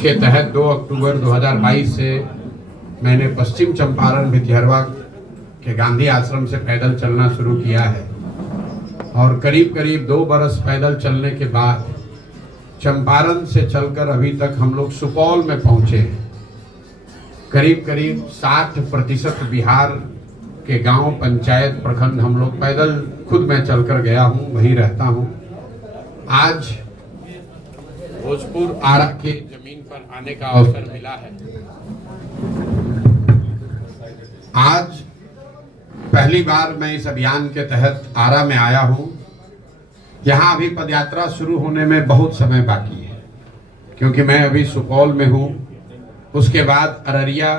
के तहत 2 अक्टूबर 2022 से मैंने पश्चिम चंपारण भितिहरवा के गांधी आश्रम से पैदल चलना शुरू किया है और करीब करीब 2 बरस पैदल चलने के बाद चंपारण से चलकर अभी तक हम लोग सुपौल में पहुंचे हैं। करीब करीब 60% बिहार के गांव, पंचायत, प्रखंड हम लोग पैदल, खुद मैं चलकर गया हूं, वहीं रहता हूं। आज भोजपुर आरा के जमीन पर आने का अवसर मिला है। आज पहली बार मैं इस अभियान के तहत आरा में आया हूं। यहाँ अभी पदयात्रा शुरू होने में बहुत समय बाकी है, क्योंकि मैं अभी सुपौल में हूँ। उसके बाद अररिया,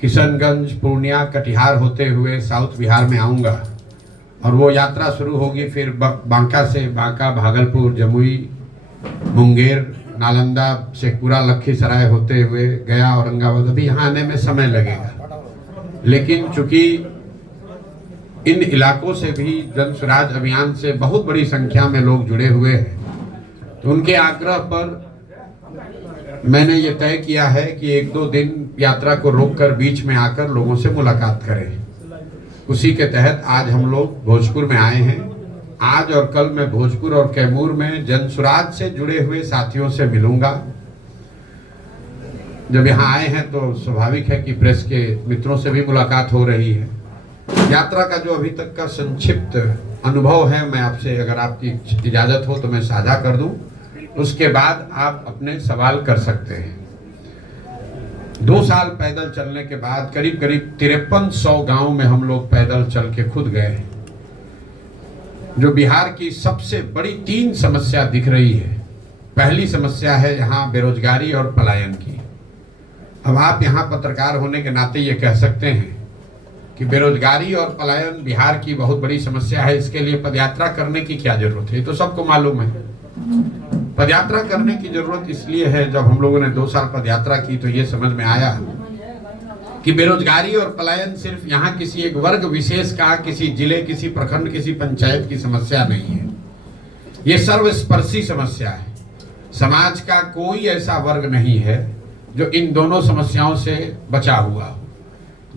किशनगंज, पूर्णिया, कटिहार होते हुए साउथ बिहार में आऊँगा और वो यात्रा शुरू होगी। फिर बांका से बांका, भागलपुर, जमुई, मुंगेर, नालंदा, शेखपुरा, लखीसराय होते हुए गया, औरंगाबाद। अभी यहाँ आने में समय लगेगा, लेकिन चूंकि इन इलाकों से भी जन स्वराज अभियान से बहुत बड़ी संख्या में लोग जुड़े हुए हैं, तो उनके आग्रह पर मैंने ये तय किया है कि 1-2 दिन यात्रा को रोककर बीच में आकर लोगों से मुलाकात करें। उसी के तहत आज हम लोग भोजपुर में आए हैं। आज और कल मैं भोजपुर और कैमूर में जन स्वराज से जुड़े हुए साथियों से मिलूंगा। जब यहाँ आए हैं तो स्वाभाविक है कि प्रेस के मित्रों से भी मुलाकात हो रही है। यात्रा का जो अभी तक का संक्षिप्त अनुभव है, मैं आपसे, अगर आपकी इजाजत हो तो मैं साझा कर दूं। उसके बाद आप अपने सवाल कर सकते हैं। 2 साल पैदल चलने के बाद करीब करीब 5300 गांव में हम लोग पैदल चल के खुद गए हैं। जो बिहार की सबसे बड़ी 3 समस्या दिख रही है। पहली समस्या है यहाँ बेरोजगारी और पलायन की। अब आप यहाँ पत्रकार होने के नाते ये कह सकते हैं कि बेरोजगारी और पलायन बिहार की बहुत बड़ी समस्या है, इसके लिए पदयात्रा करने की क्या जरूरत है? तो सबको मालूम है। पदयात्रा करने की जरूरत इसलिए है, जब हम लोगों ने 2 साल पदयात्रा की तो ये समझ में आया कि बेरोजगारी और पलायन सिर्फ यहाँ किसी एक वर्ग विशेष का, किसी जिले, किसी प्रखंड, किसी पंचायत की समस्या नहीं है। ये सर्वस्पर्शी समस्या है। समाज का कोई ऐसा वर्ग नहीं है जो इन दोनों समस्याओं से बचा हुआ हो।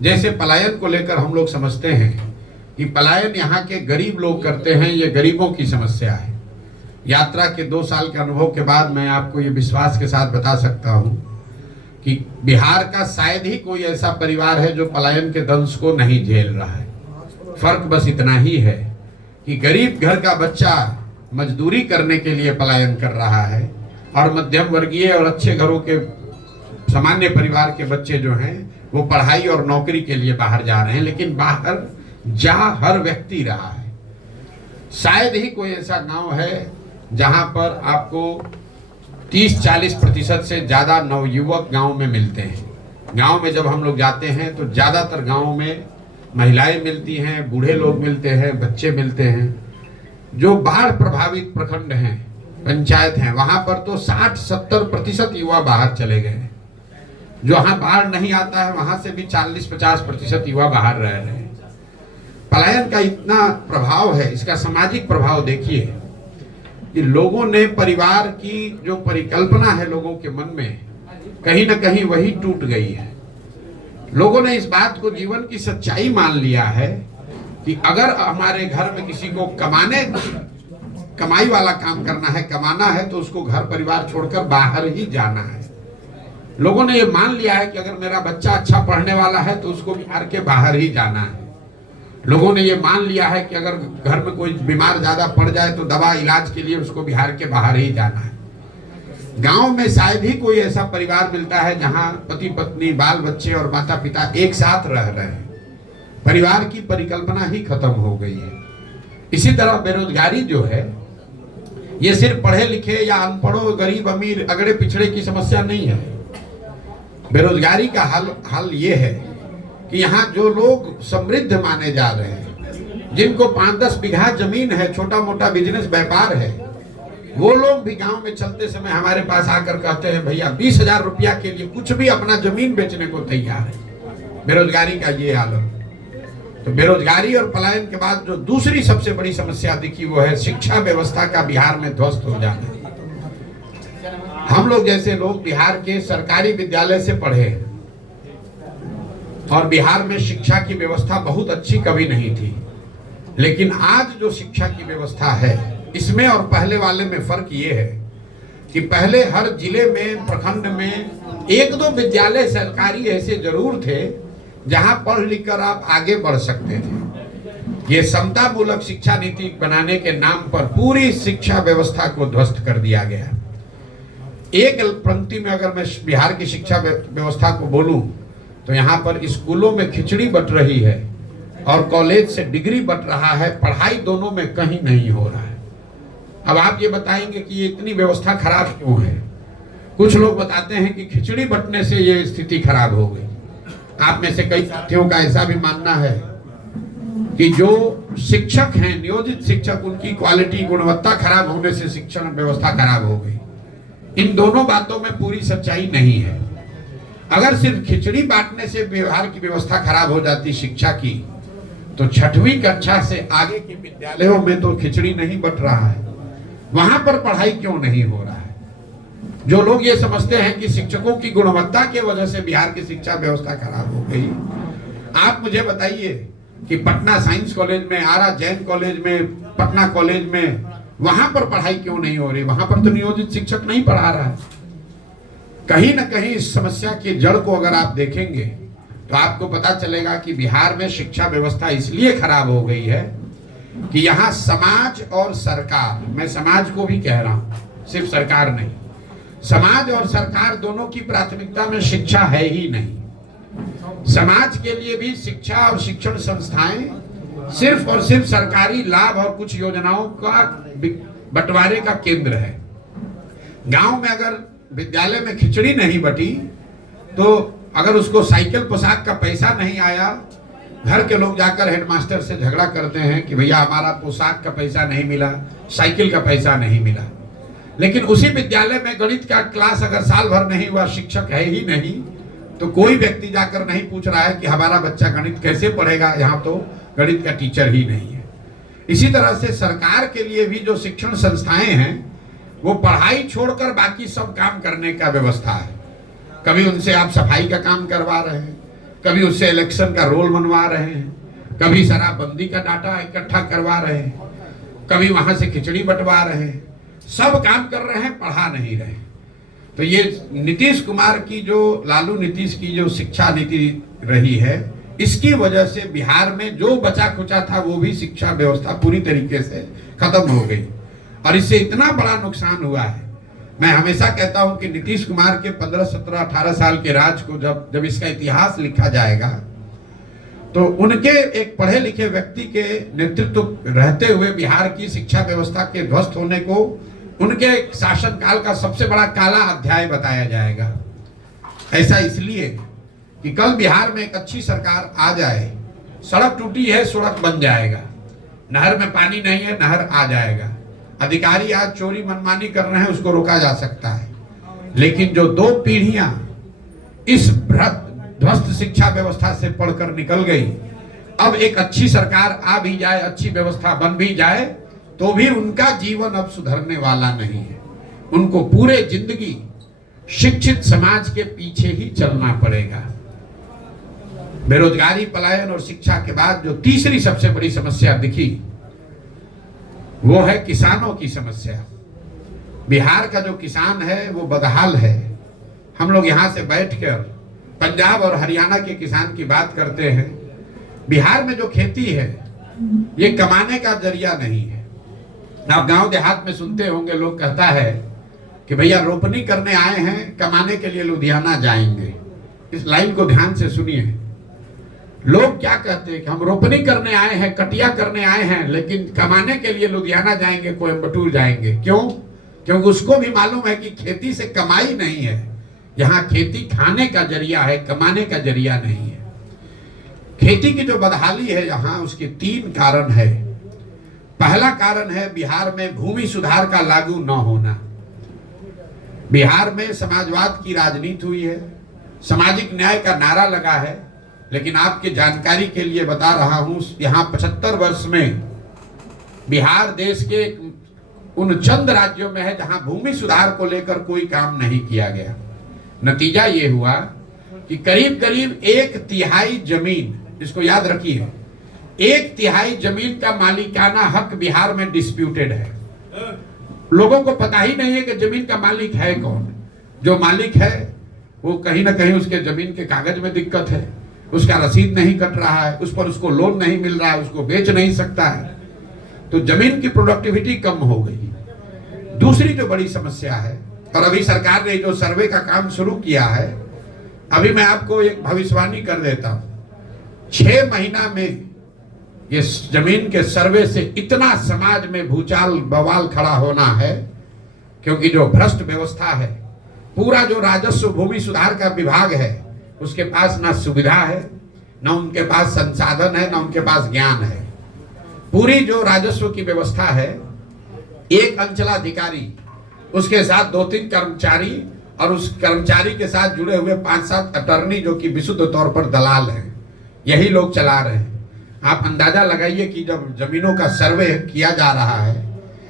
जैसे पलायन को लेकर हम लोग समझते हैं कि पलायन यहाँ के गरीब लोग करते हैं, ये गरीबों की समस्या है। यात्रा के 2 साल के अनुभव के बाद मैं आपको ये विश्वास के साथ बता सकता हूँ कि बिहार का शायद ही कोई ऐसा परिवार है जो पलायन के दंश को नहीं झेल रहा है। फर्क बस इतना ही है कि गरीब घर का बच्चा मजदूरी करने के लिए पलायन कर रहा है और मध्यम वर्गीय और अच्छे घरों के सामान्य परिवार के बच्चे जो हैं वो पढ़ाई और नौकरी के लिए बाहर जा रहे हैं। लेकिन बाहर जा हर व्यक्ति रहा है। शायद ही कोई ऐसा गांव है जहां पर आपको 30-40% से ज्यादा नवयुवक गांव में मिलते हैं। गांव में जब हम लोग जाते हैं तो ज्यादातर गांव में महिलाएं मिलती हैं, बूढ़े लोग मिलते हैं, बच्चे मिलते हैं। जो बाढ़ प्रभावित प्रखंड हैं, पंचायत हैं, वहां पर तो 60-70% युवा बाहर चले गए हैं। जहां बाढ़ नहीं आता है वहां से भी 40-50% युवा बाहर रह रहे हैं। पलायन का इतना प्रभाव है, इसका सामाजिक प्रभाव देखिए कि लोगों ने परिवार की जो परिकल्पना है लोगों के मन में, कहीं ना कहीं वही टूट गई है। लोगों ने इस बात को जीवन की सच्चाई मान लिया है कि अगर हमारे घर में किसी को कमाई वाला काम करना है, कमाना है, तो उसको घर परिवार छोड़कर बाहर ही जाना है। लोगों ने ये मान लिया है कि अगर मेरा बच्चा अच्छा पढ़ने वाला है तो उसको बिहार के बाहर ही जाना है। लोगों ने ये मान लिया है कि अगर घर में कोई बीमार ज्यादा पड़ जाए तो दवा इलाज के लिए उसको बिहार के बाहर ही जाना है। गांव में शायद ही कोई ऐसा परिवार मिलता है जहां पति पत्नी, बाल बच्चे और माता पिता एक साथ रह रहे हैं। परिवार की परिकल्पना ही खत्म हो गई है। इसी तरह बेरोजगारी जो है, ये सिर्फ पढ़े लिखे या अनपढ़ों, गरीब अमीर, अगड़े पिछड़े की समस्या नहीं है। बेरोजगारी का हल ये है कि यहाँ जो लोग समृद्ध माने जा रहे हैं, जिनको 5-10 बीघा जमीन है, छोटा मोटा बिजनेस व्यापार है, वो लोग भी गांव में चलते समय हमारे पास आकर कहते हैं भैया 20,000 रुपया के लिए कुछ भी अपना जमीन बेचने को तैयार है। बेरोजगारी का ये आलम। तो बेरोजगारी और पलायन के बाद जो दूसरी सबसे बड़ी समस्या दिखी वो है शिक्षा व्यवस्था का बिहार में ध्वस्त हो जाना। हम लोग जैसे लोग बिहार के सरकारी विद्यालय से पढ़े और बिहार में शिक्षा की व्यवस्था बहुत अच्छी कभी नहीं थी, लेकिन आज जो शिक्षा की व्यवस्था है इसमें और पहले वाले में फर्क ये है कि पहले हर जिले में, प्रखंड में एक दो विद्यालय सरकारी ऐसे जरूर थे जहां पढ़ लिख कर आप आगे बढ़ सकते थे। ये समता मूलक शिक्षा नीति बनाने के नाम पर पूरी शिक्षा व्यवस्था को ध्वस्त कर दिया गया। एक पंक्ति में अगर मैं बिहार की शिक्षा व्यवस्था को बोलूं तो यहाँ पर स्कूलों में खिचड़ी बट रही है और कॉलेज से डिग्री बट रहा है, पढ़ाई दोनों में कहीं नहीं हो रहा है। अब आप ये बताएंगे कि ये इतनी व्यवस्था खराब क्यों है? कुछ लोग बताते हैं कि खिचड़ी बंटने से ये स्थिति खराब हो गई। आप में से कई साथियों का ऐसा भी मानना है कि जो शिक्षक हैं, नियोजित शिक्षक, उनकी क्वालिटी, गुणवत्ता खराब होने से शिक्षण व्यवस्था खराब हो गई। इन दोनों बातों में पूरी सच्चाई नहीं है। अगर सिर्फ खिचड़ी बांटने से बिहार की व्यवस्था खराब हो जाती शिक्षा की, तो 6वीं कक्षा से आगे के विद्यालयों में तो खिचड़ी नहीं बट रहा है, वहां पर पढ़ाई क्यों नहीं हो रहा है? जो लोग ये समझते हैं कि शिक्षकों की गुणवत्ता की वजह से बिहार की शिक्षा व्यवस्था खराब हो गई, आप मुझे बताइए कि पटना साइंस कॉलेज में, आरा जैन कॉलेज में, पटना कॉलेज में, वहां पर पढ़ाई क्यों नहीं हो रही? वहां पर तो नियोजित शिक्षक नहीं पढ़ा रहा है। कहीं ना कहीं इस समस्या की जड़ को अगर आप देखेंगे तो आपको पता चलेगा कि बिहार में शिक्षा व्यवस्था इसलिए खराब हो गई है कि यहाँ समाज और सरकार, मैं समाज को भी कह रहा हूं, सिर्फ सरकार नहीं, समाज और सरकार दोनों की प्राथमिकता में शिक्षा है ही नहीं। समाज के लिए भी शिक्षा और शिक्षण संस्थाएं सिर्फ और सिर्फ सरकारी लाभ और कुछ योजनाओं का बंटवारे का केंद्र है। गांव में अगर विद्यालय में खिचड़ी नहीं बटी तो अगर उसको साइकिल पोशाक का पैसा नहीं आया, घर के लोग जाकर हेडमास्टर से झगड़ा करते हैं कि भैया हमारा पोशाक का पैसा नहीं मिला, साइकिल का पैसा नहीं मिला। लेकिन उसी विद्यालय में गणित का क्लास अगर साल भर नहीं हुआ, शिक्षक है ही नहीं, तो कोई व्यक्ति जाकर नहीं पूछ रहा है कि हमारा बच्चा गणित कैसे पढ़ेगा, यहाँ तो गणित का टीचर ही नहीं है। इसी तरह से सरकार के लिए भी जो शिक्षण संस्थाएं हैं वो पढ़ाई छोड़कर बाकी सब काम करने का व्यवस्था है। कभी उनसे आप सफाई का काम करवा रहे हैं, कभी उससे इलेक्शन का रोल बनवा रहे हैं, कभी शराबबंदी का डाटा इकट्ठा करवा रहे हैं, कभी वहां से खिचड़ी बंटवा रहे हैं, सब काम कर रहे हैं, पढ़ा नहीं रहे। तो ये नीतीश कुमार की जो, लालू नीतीश की जो शिक्षा नीति रही है, इसकी वजह से बिहार में जो बचा खुचा था वो भी शिक्षा व्यवस्था पूरी तरीके से खत्म हो गई और इससे इतना बड़ा नुकसान हुआ है। मैं हमेशा कहता हूं कि नीतीश कुमार के 15, 17, 18 साल के राज को जब इसका इतिहास लिखा जाएगा तो उनके एक पढ़े लिखे व्यक्ति के नेतृत्व रहते हुए बिहार की शिक्षा व्यवस्था के ध्वस्त होने को उनके शासनकाल का सबसे बड़ा काला अध्याय बताया जाएगा। ऐसा इसलिए कि कल बिहार में एक अच्छी सरकार आ जाए, सड़क टूटी है, सड़क बन जाएगा, नहर में पानी नहीं है, नहर आ जाएगा, अधिकारी आज चोरी मनमानी कर रहे हैं, उसको रोका जा सकता है। लेकिन जो 2 पीढ़ियां इस ध्वस्त शिक्षा व्यवस्था से पढ़कर निकल गई, अब एक अच्छी सरकार आ भी जाए, अच्छी व्यवस्था बन भी जाए, तो भी उनका जीवन अब सुधरने वाला नहीं है। उनको पूरे जिंदगी शिक्षित समाज के पीछे ही चलना पड़ेगा। बेरोजगारी, पलायन और शिक्षा के बाद जो तीसरी सबसे बड़ी समस्या दिखी वो है किसानों की समस्या। बिहार का जो किसान है वो बदहाल है। हम लोग यहाँ से बैठकर पंजाब और हरियाणा के किसान की बात करते हैं। बिहार में जो खेती है ये कमाने का जरिया नहीं है। आप गांव देहात में सुनते होंगे, लोग कहता है कि भैया रोपनी करने आए हैं, कमाने के लिए लुधियाना जाएंगे। इस लाइन को ध्यान से सुनिए। लोग क्या कहते हैं कि हम रोपनी करने आए हैं, कटिया करने आए हैं, लेकिन कमाने के लिए लुधियाना जाएंगे, कोयम्बटूर जाएंगे। क्यों? क्योंकि उसको भी मालूम है कि खेती से कमाई नहीं है, यहाँ खेती खाने का जरिया है, कमाने का जरिया नहीं है। खेती की जो बदहाली है यहाँ, उसके 3 कारण है। पहला कारण है बिहार में भूमि सुधार का लागू न होना। बिहार में समाजवाद की राजनीति हुई है, सामाजिक न्याय का नारा लगा है, लेकिन आपकी जानकारी के लिए बता रहा हूं, यहाँ 75 वर्ष में बिहार देश के उन चंद राज्यों में है जहां भूमि सुधार को लेकर कोई काम नहीं किया गया। नतीजा ये हुआ कि करीब करीब 1/3 जमीन, इसको याद रखिए, 1/3 जमीन का मालिकाना हक बिहार में डिस्प्यूटेड है। लोगों को पता ही नहीं है कि जमीन का मालिक है कौन। जो मालिक है वो कहीं ना कहीं उसके जमीन के कागज में दिक्कत है, उसका रसीद नहीं कट रहा है, उस पर उसको लोन नहीं मिल रहा है, उसको बेच नहीं सकता है, तो जमीन की प्रोडक्टिविटी कम हो गई। दूसरी जो बड़ी समस्या है, और अभी सरकार ने जो सर्वे का काम शुरू किया है, अभी मैं आपको एक भविष्यवाणी कर देता हूं, 6 महीना में ये जमीन के सर्वे से इतना समाज में भूचाल बवाल खड़ा होना है, क्योंकि जो भ्रष्ट व्यवस्था है, पूरा जो राजस्व भूमि सुधार का विभाग है, उसके पास ना सुविधा है, ना उनके पास संसाधन है, ना उनके पास ज्ञान है। पूरी जो राजस्व की व्यवस्था है, एक अंचलाधिकारी, उसके साथ 2-3 कर्मचारी, और उस कर्मचारी के साथ जुड़े हुए 5-7 अटर्नी जो कि विशुद्ध तौर पर दलाल हैं, यही लोग चला रहे हैं। आप अंदाजा लगाइए कि जब जमीनों का सर्वे किया जा रहा है,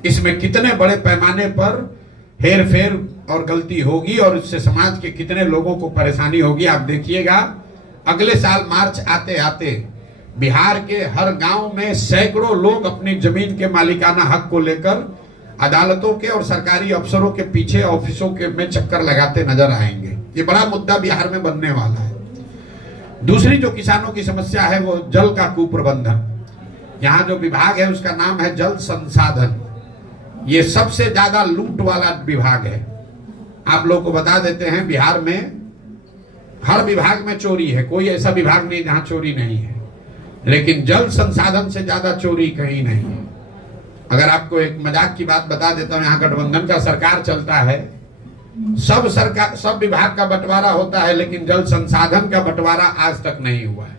इसमें कितने बड़े पैमाने पर हेर फेर और गलती होगी, और इससे समाज के कितने लोगों को परेशानी होगी। आप देखिएगा, अगले साल मार्च आते आते बिहार के हर गांव में सैकड़ों लोग अपनी जमीन के मालिकाना हक को लेकर अदालतों के और सरकारी अफसरों के पीछे, ऑफिसों के में चक्कर लगाते नजर आएंगे। ये बड़ा मुद्दा बिहार में बनने वाला है। दूसरी जो किसानों की समस्या है वो जल का कुप्रबंधन। यहाँ जो विभाग है उसका नाम है जल संसाधन। ये सबसे ज्यादा लूट वाला विभाग है। आप लोग को बता देते हैं, बिहार में हर विभाग में चोरी है, कोई ऐसा विभाग नहीं जहां चोरी नहीं है, लेकिन जल संसाधन से ज्यादा चोरी कहीं नहीं है। अगर आपको एक मजाक की बात बता देता हूं, यहाँ गठबंधन का सरकार चलता है, सब विभाग का बंटवारा होता है, लेकिन जल संसाधन का बंटवारा आज तक नहीं हुआ है।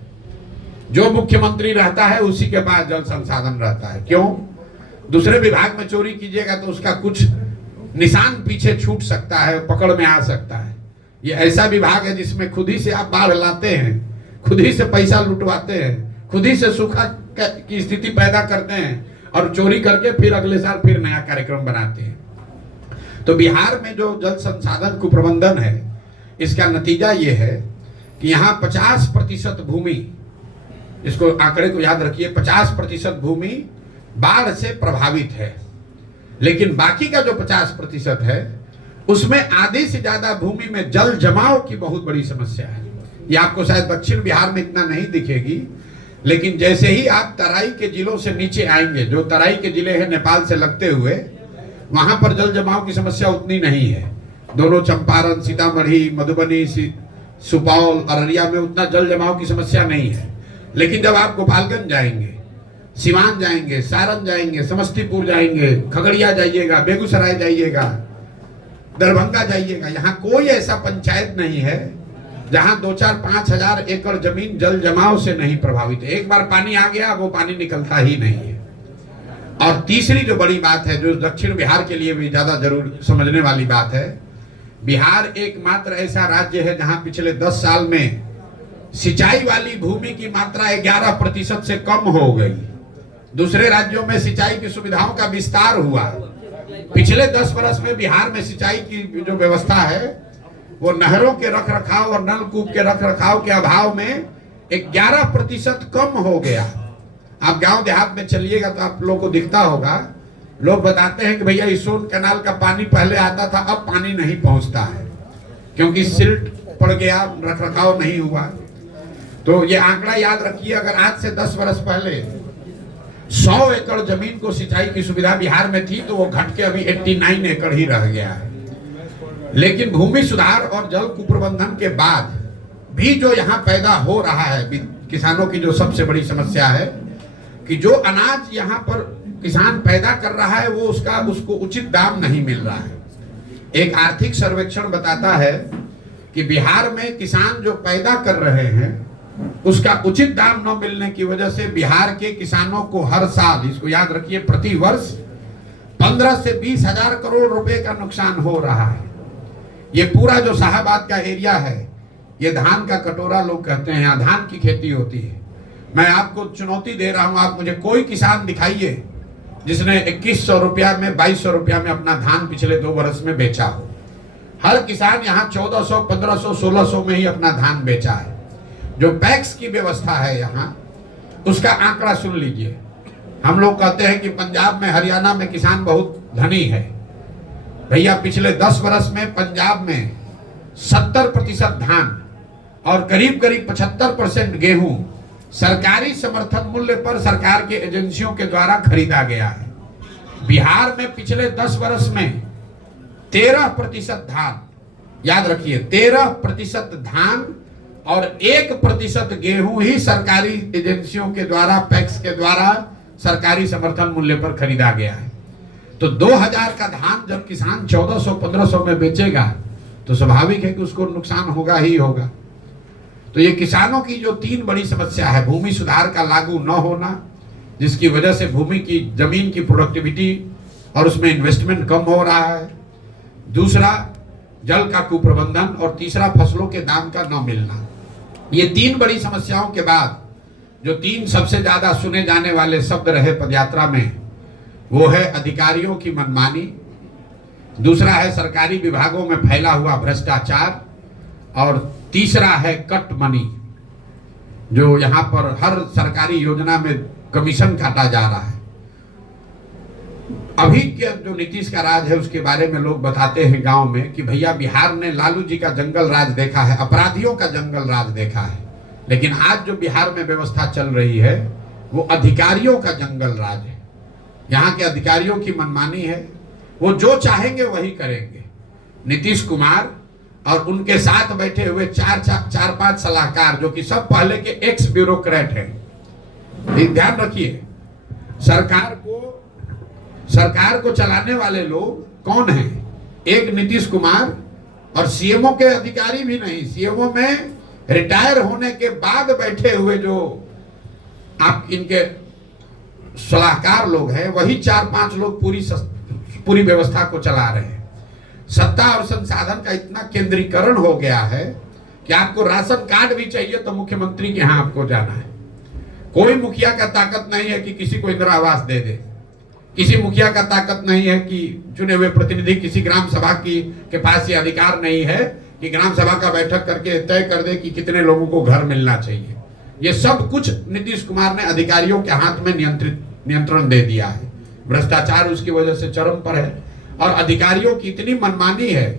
जो मुख्यमंत्री रहता है उसी के पास जल संसाधन रहता है। क्यों? दूसरे विभाग में चोरी कीजिएगा तो उसका कुछ निशान पीछे छूट सकता है, पकड़ में आ सकता है। ये ऐसा विभाग है जिसमें खुद ही से आप बाढ़ लाते हैं, खुद ही से पैसा लुटवाते हैं, खुद ही से सूखा की स्थिति पैदा करते हैं, और चोरी करके फिर अगले साल फिर नया कार्यक्रम बनाते हैं। तो बिहार में जो जल संसाधन कुप्रबंधन है, इसका नतीजा ये है कि यहाँ 50% भूमि, इसको आंकड़े को याद रखिए, 50% भूमि बाढ़ से प्रभावित है, लेकिन बाकी का जो 50% है उसमें आधे से ज्यादा भूमि में जल जमाव की बहुत बड़ी समस्या है। ये आपको शायद दक्षिण बिहार में इतना नहीं दिखेगी, लेकिन जैसे ही आप तराई के जिलों से नीचे आएंगे, जो तराई के जिले हैं नेपाल से लगते हुए, वहां पर जल जमाव की समस्या उतनी नहीं है। दोनों चंपारण, सीतामढ़ी, मधुबनी, सुपौल, अररिया में उतना जल जमाव की समस्या नहीं है। लेकिन जब आप गोपालगंज जाएंगे, सिवान जाएंगे, सारण जाएंगे, समस्तीपुर जाएंगे, खगड़िया जाइएगा, बेगूसराय जाइएगा, दरभंगा जाइएगा, यहाँ कोई ऐसा पंचायत नहीं है जहां 2-4-5 हजार एकड़ जमीन जल जमाव से नहीं प्रभावित है। एक बार पानी आ गया, वो पानी निकलता ही नहीं है। और तीसरी जो बड़ी बात है, जो दक्षिण बिहार के लिए भी ज्यादा जरूर समझने वाली बात है, बिहार एकमात्र ऐसा राज्य है जहां पिछले 10 साल में सिंचाई वाली भूमि की मात्रा 11% से कम हो गई। दूसरे राज्यों में सिंचाई की सुविधाओं का विस्तार हुआ। पिछले 10 वर्ष में बिहार में सिंचाई की जो व्यवस्था है, वो नहरों के रखरखाव और नलकूप के रखरखाव के अभाव में 11% कम हो गया। आप गांव देहात में चलिएगा तो आप लोगों को दिखता होगा, लोग बताते हैं कि भैया इसोन कैनाल का पानी पहले आता था, अब पानी नहीं पहुंचता है, क्योंकि सिल्ट पड़ गया, रखरखाव नहीं हुआ। तो ये आंकड़ा याद रखिए, अगर आज से 10 वर्ष पहले 100 एकड़ जमीन को सिंचाई की सुविधा बिहार में थी, तो वो घट के अभी 89 एकड़ ही रह गया है। लेकिन भूमि सुधार और जल कुप्रबंधन के बाद भी जो यहाँ पैदा हो रहा है, किसानों की जो सबसे बड़ी समस्या है कि जो अनाज यहाँ पर किसान पैदा कर रहा है, वो उसको उचित दाम नहीं मिल रहा है। एक आर्थिक सर्वेक्षण बताता है कि बिहार में किसान जो पैदा कर रहे हैं, उसका उचित दाम न मिलने की वजह से बिहार के किसानों को हर साल, इसको याद रखिए, प्रति वर्ष 15 से 20 हजार करोड़ रुपए का नुकसान हो रहा है। ये पूरा जो शाहबाद का एरिया है, ये धान का कटोरा लोग कहते हैं, यहाँ धान की खेती होती है। मैं आपको चुनौती दे रहा हूं, आप मुझे कोई किसान दिखाइए जिसने 2100 रुपया में 2200 रुपया में अपना धान पिछले 2 वर्ष में बेचा हो। हर किसान यहाँ 1400, 1500, 1600 में ही अपना धान बेचा है। जो पैक्स की व्यवस्था है यहाँ, उसका आंकड़ा सुन लीजिए। हम लोग कहते हैं कि पंजाब में, हरियाणा में किसान बहुत धनी है। भैया पिछले 10 वर्ष में पंजाब में 70% धान और करीब करीब 75% गेहूं सरकारी समर्थन मूल्य पर सरकार के एजेंसियों के द्वारा खरीदा गया है। बिहार में पिछले 10 वर्ष में 13% धान, याद रखिए 13% धान और 1% गेहूं ही सरकारी एजेंसियों के द्वारा, पैक्स के द्वारा सरकारी समर्थन मूल्य पर खरीदा गया है। तो 2000 का धान जब किसान 1400, 1500 में बेचेगा तो स्वाभाविक है कि उसको नुकसान होगा ही होगा। तो ये किसानों की जो 3 बड़ी समस्या है, भूमि सुधार का लागू न होना, जिसकी वजह से भूमि की, जमीन की प्रोडक्टिविटी और उसमें इन्वेस्टमेंट कम हो रहा है। दूसरा, जल का कुप्रबंधन, और तीसरा, फसलों के दाम का न मिलना। ये 3 बड़ी समस्याओं के बाद जो 3 सबसे ज्यादा सुने जाने वाले शब्द रहे पदयात्रा में, वो है अधिकारियों की मनमानी, दूसरा है सरकारी विभागों में फैला हुआ भ्रष्टाचार, और तीसरा है कट मनी, जो यहाँ पर हर सरकारी योजना में कमीशन काटा जा रहा है। अभी के जो नीतीश का राज है उसके बारे में लोग बताते हैं गांव में कि भैया बिहार ने लालू जी का जंगल राज देखा है, अपराधियों का जंगल राज देखा है, लेकिन आज जो बिहार में व्यवस्था चल रही है वो अधिकारियों का जंगल राज है। यहाँ के अधिकारियों की मनमानी है, वो जो चाहेंगे वही करेंगे। नीतीश कुमार और उनके साथ बैठे हुए 4-5 सलाहकार, जो कि सब पहले के एक्स ब्यूरोक्रेट हैं। ध्यान रखिए, सरकार को चलाने वाले लोग कौन हैं? एक नीतीश कुमार, और सीएमओ के अधिकारी भी नहीं, सीएमओ में रिटायर होने के बाद बैठे हुए जो आप इनके सलाहकार लोग हैं, वही 4-5 लोग पूरी व्यवस्था को चला रहे हैं। सत्ता और संसाधन का इतना केंद्रीकरण हो गया है कि आपको राशन कार्ड भी चाहिए तो मुख्यमंत्री के यहाँ आपको जाना है। कोई मुखिया का ताकत नहीं है कि किसी को इंदिरा आवास दे दे, किसी मुखिया का ताकत नहीं है कि चुने हुए प्रतिनिधि, किसी ग्राम सभा के पास ये अधिकार नहीं है कि ग्राम सभा का बैठक करके तय कर दे कि कितने लोगों को घर मिलना चाहिए। ये सब कुछ नीतीश कुमार ने अधिकारियों के हाथ में नियंत्रण दे दिया है। भ्रष्टाचार उसकी वजह से चरम पर है, और अधिकारियों की इतनी मनमानी है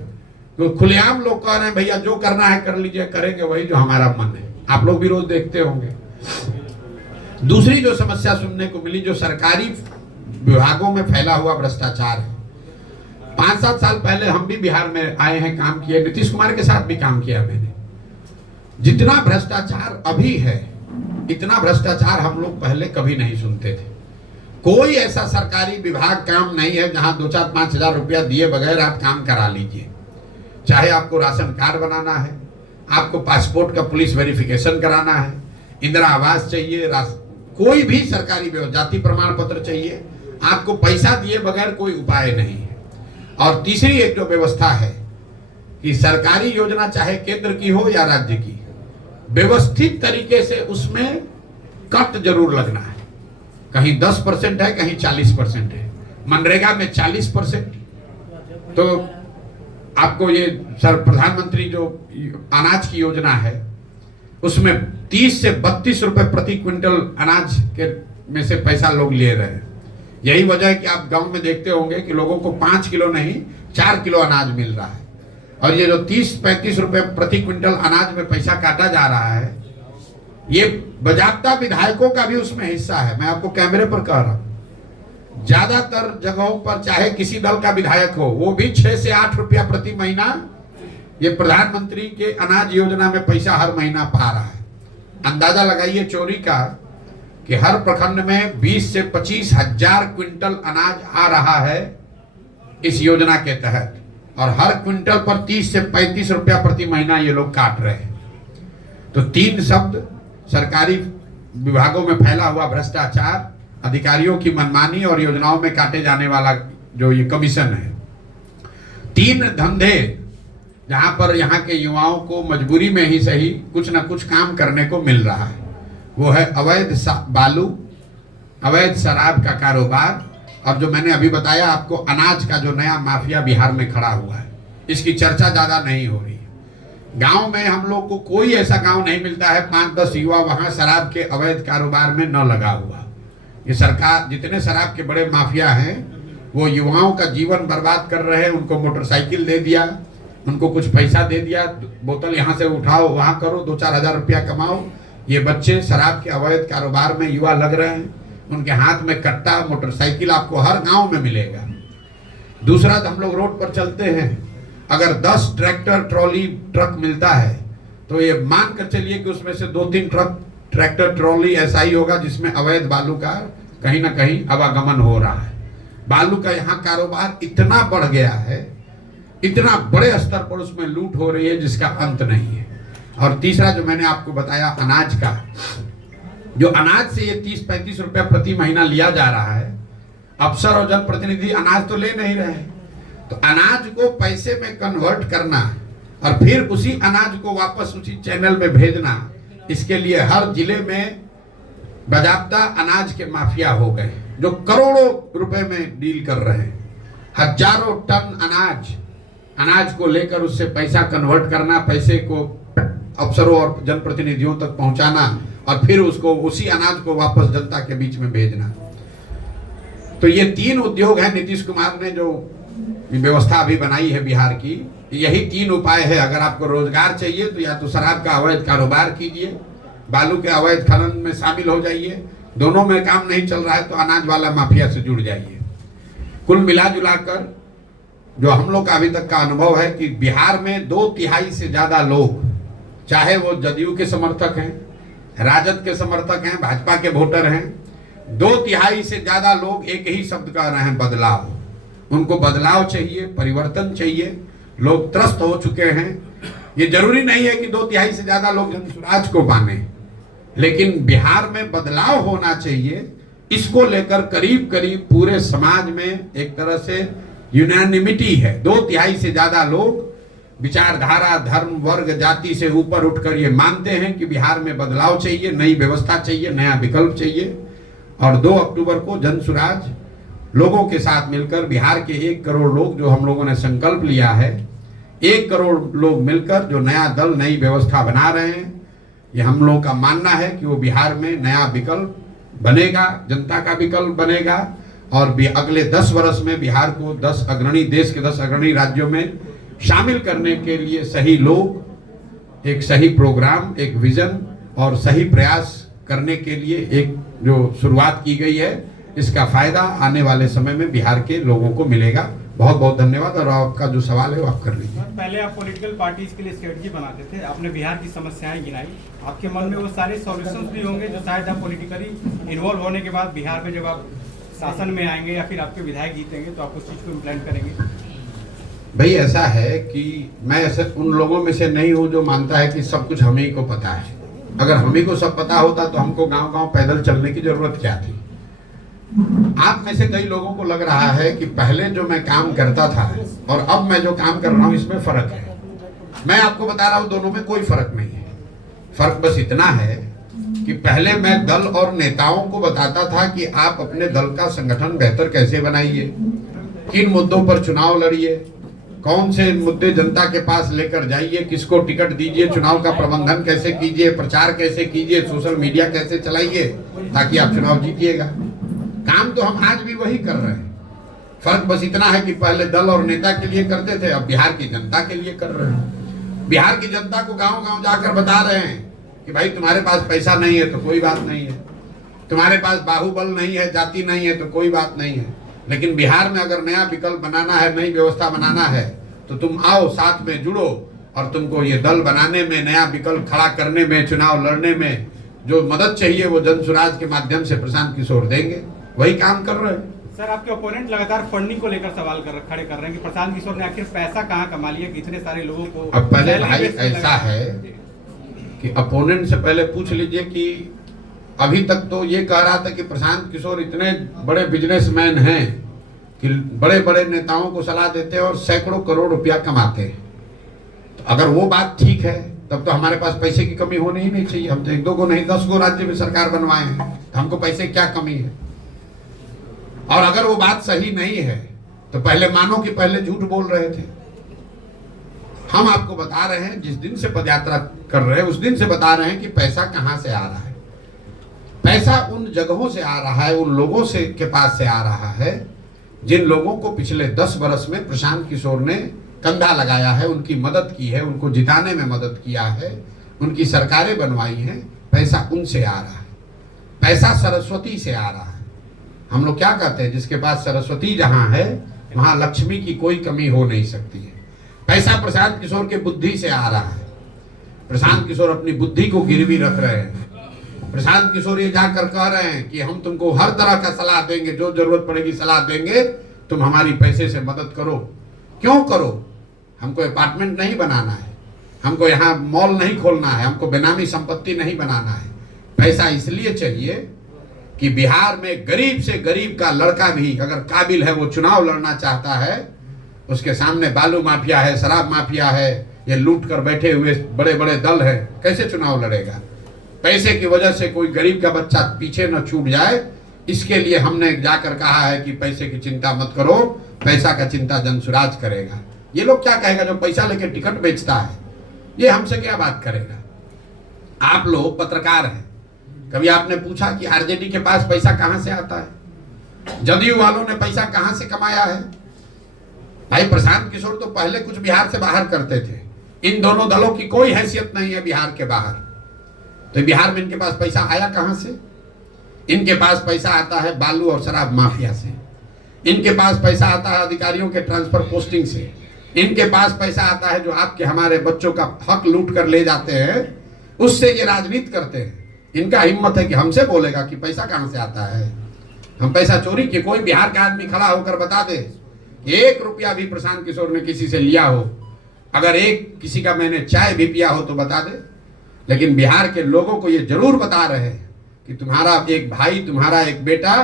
कि खुलेआम लोग कह रहे हैं भैया जो करना है कर लीजिए, करेंगे वही जो हमारा मन है। आप लोग भी रोज देखते होंगे। दूसरी जो समस्या सुनने को मिली, जो सरकारी विभागों में फैला हुआ भ्रष्टाचार है। 5-7 साल पहले हम भी बिहार में आए हैं, काम किए, नीतीश कुमार के साथ भी काम किया मैंने। जितना भ्रष्टाचार अभी है, इतना भ्रष्टाचार हम लोग पहले कभी नहीं सुनते थे। कोई ऐसा सरकारी विभाग काम नहीं है जहां 2-4-5 हजार रुपया दिए बगैर आप काम करा लीजिए। चाहे आपको राशन कार्ड बनाना है, आपको पासपोर्ट का पुलिस वेरिफिकेशन कराना है, इंदिरा आवास चाहिए, कोई भी सरकारी व्यवस्था, जाति प्रमाण पत्र चाहिए, आपको पैसा दिए बगैर कोई उपाय नहीं है। और तीसरी एक जो व्यवस्था है कि सरकारी योजना चाहे केंद्र की हो या राज्य की, व्यवस्थित तरीके से उसमें कट जरूर लगना है। कहीं 10% है, कहीं 40% है। मनरेगा में 40%, तो आपको ये प्रधानमंत्री जो अनाज की योजना है उसमें 30 से 32 रुपए प्रति क्विंटल अनाज के में से पैसा लोग ले रहे हैं। यही वजह है कि आप गांव में देखते होंगे कि लोगों को 5 किलो नहीं 4 किलो अनाज मिल रहा है। और ये जो 30-35 रुपए प्रति क्विंटल अनाज में पैसा काटा जा रहा है, ये बजाबता विधायकों का भी उसमें हिस्सा है। मैं आपको कैमरे पर कह रहा हूं, ज्यादातर जगहों पर चाहे किसी दल का विधायक हो, वो भी 6 से 8 रुपया प्रति महीना ये प्रधानमंत्री के अनाज योजना में पैसा हर महीना पा रहा है। अंदाजा लगाइए चोरी का कि हर प्रखंड में 20 से 25 हजार क्विंटल अनाज आ रहा है इस योजना के तहत, और हर क्विंटल पर 30 से 35 रुपया प्रति महीना ये लोग काट रहे हैं। तो 3 शब्द, सरकारी विभागों में फैला हुआ भ्रष्टाचार, अधिकारियों की मनमानी और योजनाओं में काटे जाने वाला जो ये कमीशन है। 3 धंधे जहां पर यहाँ के युवाओं को मजबूरी में ही सही कुछ न कुछ काम करने को मिल रहा है। वो है अवैध बालू, अवैध शराब का कारोबार अब जो मैंने अभी बताया आपको, अनाज का जो नया माफिया बिहार में खड़ा हुआ है, इसकी चर्चा ज्यादा नहीं हो रही है। गांव में हम लोग को कोई ऐसा गांव नहीं मिलता है 5-10 युवा वहां शराब के अवैध कारोबार में न लगा हुआ। ये सरकार, जितने शराब के बड़े माफिया हैं वो युवाओं का जीवन बर्बाद कर रहे हैं। उनको मोटरसाइकिल दे दिया, उनको कुछ पैसा दे दिया, बोतल यहाँ से उठाओ, वहां करो, 2-4 हजार रुपया कमाओ। ये बच्चे शराब के अवैध कारोबार में युवा लग रहे हैं। उनके हाथ में कट्टा, मोटरसाइकिल आपको हर गांव में मिलेगा। दूसरा, हम लोग रोड पर चलते हैं, अगर 10 ट्रैक्टर ट्रॉली ट्रक मिलता है तो ये मान कर चलिए कि उसमें से 2-3 ट्रक ट्रैक्टर ट्रॉली ऐसा ही होगा जिसमें अवैध बालू का कहीं ना कहीं आवागमन हो रहा है। बालू का यहाँ कारोबार इतना बढ़ गया है, इतना बड़े स्तर पर उसमें लूट हो रही है जिसका अंत नहीं है। और तीसरा जो मैंने आपको बताया अनाज का, जो अनाज से ये 30-35 रुपया प्रति महीना लिया जा रहा है, अफसर और जनप्रतिनिधि अनाज तो ले नहीं रहे। तो अनाज को पैसे में कन्वर्ट करना और फिर उसी अनाज को वापस उसी चैनल में भेजना, इसके लिए हर जिले में बाजाब्ता अनाज के माफिया हो गए जो करोड़ों रुपए में डील कर रहे हैं। हजारों टन अनाज को लेकर उससे पैसा कन्वर्ट करना, पैसे को अफसरों और जनप्रतिनिधियों तक पहुंचाना और फिर उसको उसी अनाज को वापस जनता के बीच में भेजना। तो ये 3 उद्योग हैं नीतीश कुमार ने जो व्यवस्था अभी बनाई है बिहार की। यही 3 उपाय है। अगर आपको रोजगार चाहिए तो या तो शराब का अवैध कारोबार कीजिए, बालू के अवैध खनन में शामिल हो जाइए, दोनों में काम नहीं चल रहा है तो अनाज वाला माफिया से जुड़ जाइए। कुल मिला जुलाकर जो हम लोग का अभी तक का अनुभव है कि बिहार में 2/3 से ज्यादा लोग, चाहे वो जदयू के समर्थक हैं, राजद के समर्थक हैं, भाजपा के वोटर हैं, 2/3 से ज्यादा लोग एक ही शब्द कह रहे हैं, बदलाव। उनको बदलाव चाहिए, परिवर्तन चाहिए। लोग त्रस्त हो चुके हैं। ये जरूरी नहीं है कि 2/3 से ज्यादा लोग जनसुराज को माने, लेकिन बिहार में बदलाव होना चाहिए। इसको लेकर करीब करीब पूरे समाज में एक तरह से यूनानिमिटी है। 2/3 से ज्यादा लोग विचारधारा, धर्म, वर्ग, जाति से ऊपर उठकर ये मानते हैं कि बिहार में बदलाव चाहिए, नई व्यवस्था चाहिए, नया विकल्प चाहिए। और 2 अक्टूबर को जनसुराज लोगों के साथ मिलकर बिहार के 1 करोड़ लोग, जो हम लोगों ने संकल्प लिया है, 1 करोड़ लोग मिलकर जो नया दल, नई व्यवस्था बना रहे हैं, ये हम लोगों का मानना है कि वो बिहार में नया विकल्प बनेगा, जनता का विकल्प बनेगा। और अगले 10 वर्ष में बिहार को देश के 10 अग्रणी राज्यों में शामिल करने के लिए सही लोग, एक सही प्रोग्राम, एक विजन और सही प्रयास करने के लिए एक जो शुरुआत की गई है, इसका फायदा आने वाले समय में बिहार के लोगों को मिलेगा। बहुत बहुत धन्यवाद। और आपका जो सवाल है वो आप कर लीजिए। पहले आप पॉलिटिकल पार्टीज के लिए स्ट्रेटजी बनाते थे, आपने बिहार की समस्याएं गिनाई, आपके मन में वो सारे सॉल्यूशंस भी होंगे जो शायद आप पॉलिटिकली इन्वॉल्व होने के बाद बिहार में जब आप शासन में आएंगे या फिर आपके विधायक जीतेंगे तो आप उस चीज को इम्प्लीमेंट करेंगे। भाई ऐसा है कि मैं ऐसे उन लोगों में से नहीं हूं जो मानता है कि सब कुछ हम ही को पता है। अगर हम ही को सब पता होता तो हमको गांव-गांव पैदल चलने की जरूरत क्या थी। आप में से कई लोगों को लग रहा है कि पहले जो मैं काम करता था और अब मैं जो काम कर रहा हूं इसमें फर्क है। मैं आपको बता रहा हूं दोनों में कोई फर्क नहीं है। फर्क बस इतना है कि पहले मैं दल और नेताओं को बताता था कि आप अपने दल का संगठन बेहतर कैसे बनाइए, किन मुद्दों पर चुनाव लड़िए, कौन से मुद्दे जनता के पास लेकर जाइए, किसको टिकट दीजिए, चुनाव का प्रबंधन कैसे कीजिए, प्रचार कैसे कीजिए, सोशल मीडिया कैसे चलाइए ताकि आप चुनाव जीतिएगा। काम तो हम आज भी वही कर रहे हैं। फर्क बस इतना है कि पहले दल और नेता के लिए करते थे, अब बिहार की जनता के लिए कर रहे हैं। बिहार की जनता को गांव-गांव जाकर बता रहे हैं कि भाई तुम्हारे पास पैसा नहीं है तो कोई बात नहीं है, तुम्हारे पास बाहुबल नहीं है, जाति नहीं है तो कोई बात नहीं है, लेकिन बिहार में अगर नया विकल्प बनाना है, नई व्यवस्था बनाना है तो तुम आओ, साथ में जुड़ो और तुमको ये दल बनाने में, नया विकल्प खड़ा करने में, चुनाव लड़ने में जो मदद चाहिए वो जनसुराज के माध्यम से प्रशांत किशोर देंगे। वही काम कर रहे हैं। सर, आपके ओपोनेंट लगातार फंडिंग को लेकर सवाल खड़े कर रहे हैं कि प्रशांत किशोर ने आखिर पैसा कहाँ कमा लिया कि इतने सारे लोगों को। अब पहले भाई ऐसा है कि अपोनेंट से पहले पूछ लीजिए कि अभी तक तो ये कह रहा था कि प्रशांत किशोर इतने बड़े बिजनेसमैन हैं कि बड़े बड़े नेताओं को सलाह देते हैं और सैकड़ों करोड़ रुपया कमाते हैं। तो अगर वो बात ठीक है तब तो हमारे पास पैसे की कमी होनी ही नहीं चाहिए। हम तो 1-2 को नहीं 10 को राज्य में सरकार बनवाए हैं, तो हमको पैसे क्या कमी है। और अगर वो बात सही नहीं है तो पहले मानो कि पहले झूठ बोल रहे थे। हम आपको बता रहे हैं, जिस दिन से पदयात्रा कर रहे हैं उस दिन से बता रहे हैं कि पैसा कहां से आ रहा है। पैसा उन जगहों से आ रहा है, उन लोगों से के पास से आ रहा है जिन लोगों को पिछले 10 वर्ष में प्रशांत किशोर ने कंधा लगाया है, उनकी मदद की है, उनको जिताने में मदद किया है, उनकी सरकारें बनवाई हैं। पैसा उनसे आ रहा है। पैसा सरस्वती से आ रहा है। हम लोग क्या कहते हैं, जिसके पास सरस्वती जहां है वहां लक्ष्मी की कोई कमी हो नहीं सकती है। पैसा प्रशांत किशोर के बुद्धि से आ रहा है। प्रशांत किशोर अपनी बुद्धि को गिरवी रख रहे हैं। प्रशांत किशोर ये जाकर कह रहे हैं कि हम तुमको हर तरह का सलाह देंगे, जो जरूरत पड़ेगी सलाह देंगे, तुम हमारी पैसे से मदद करो। क्यों करो? हमको अपार्टमेंट नहीं बनाना है, हमको यहाँ मॉल नहीं खोलना है, हमको बेनामी संपत्ति नहीं बनाना है। पैसा इसलिए चाहिए कि बिहार में गरीब से गरीब का लड़का भी अगर काबिल है, वो चुनाव लड़ना चाहता है, उसके सामने बालू माफिया है, शराब माफिया है, ये लूट कर बैठे हुए बड़े बड़े दल है, कैसे चुनाव लड़ेगा? पैसे की वजह से कोई गरीब का बच्चा पीछे न छूट जाए, इसके लिए हमने जाकर कहा है कि पैसे की चिंता मत करो, पैसा का चिंता जनसुराज करेगा। ये लोग क्या कहेगा जो पैसा लेके टिकट बेचता है, ये हमसे क्या बात करेगा? आप लोग पत्रकार हैं, कभी आपने पूछा कि आरजेडी के पास पैसा कहां से आता है? जदयू वालों ने पैसा कहां से कमाया है? भाई प्रशांत किशोर तो पहले कुछ बिहार से बाहर करते थे। इन दोनों दलों की कोई हैसियत नहीं है बिहार के बाहर। तो बिहार में इनके पास पैसा आया कहां से? इनके पास पैसा आता है बालू और शराब माफिया से। इनके पास पैसा आता है अधिकारियों के ट्रांसफर पोस्टिंग से। इनके पास पैसा आता है जो आपके हमारे बच्चों का हक लूट कर ले जाते हैं, उससे ये राजनीति करते हैं। इनका हिम्मत है कि हमसे बोलेगा कि पैसा कहां से आता है। हम पैसा चोरी किए? कोई बिहार का आदमी खड़ा होकर बता दे 1 रुपया भी प्रशांत किशोर ने किसी से लिया हो, अगर एक किसी का मैंने चाय भी पिया हो तो बता दे। लेकिन बिहार के लोगों को ये जरूर बता रहे हैं कि तुम्हारा एक भाई, तुम्हारा एक बेटा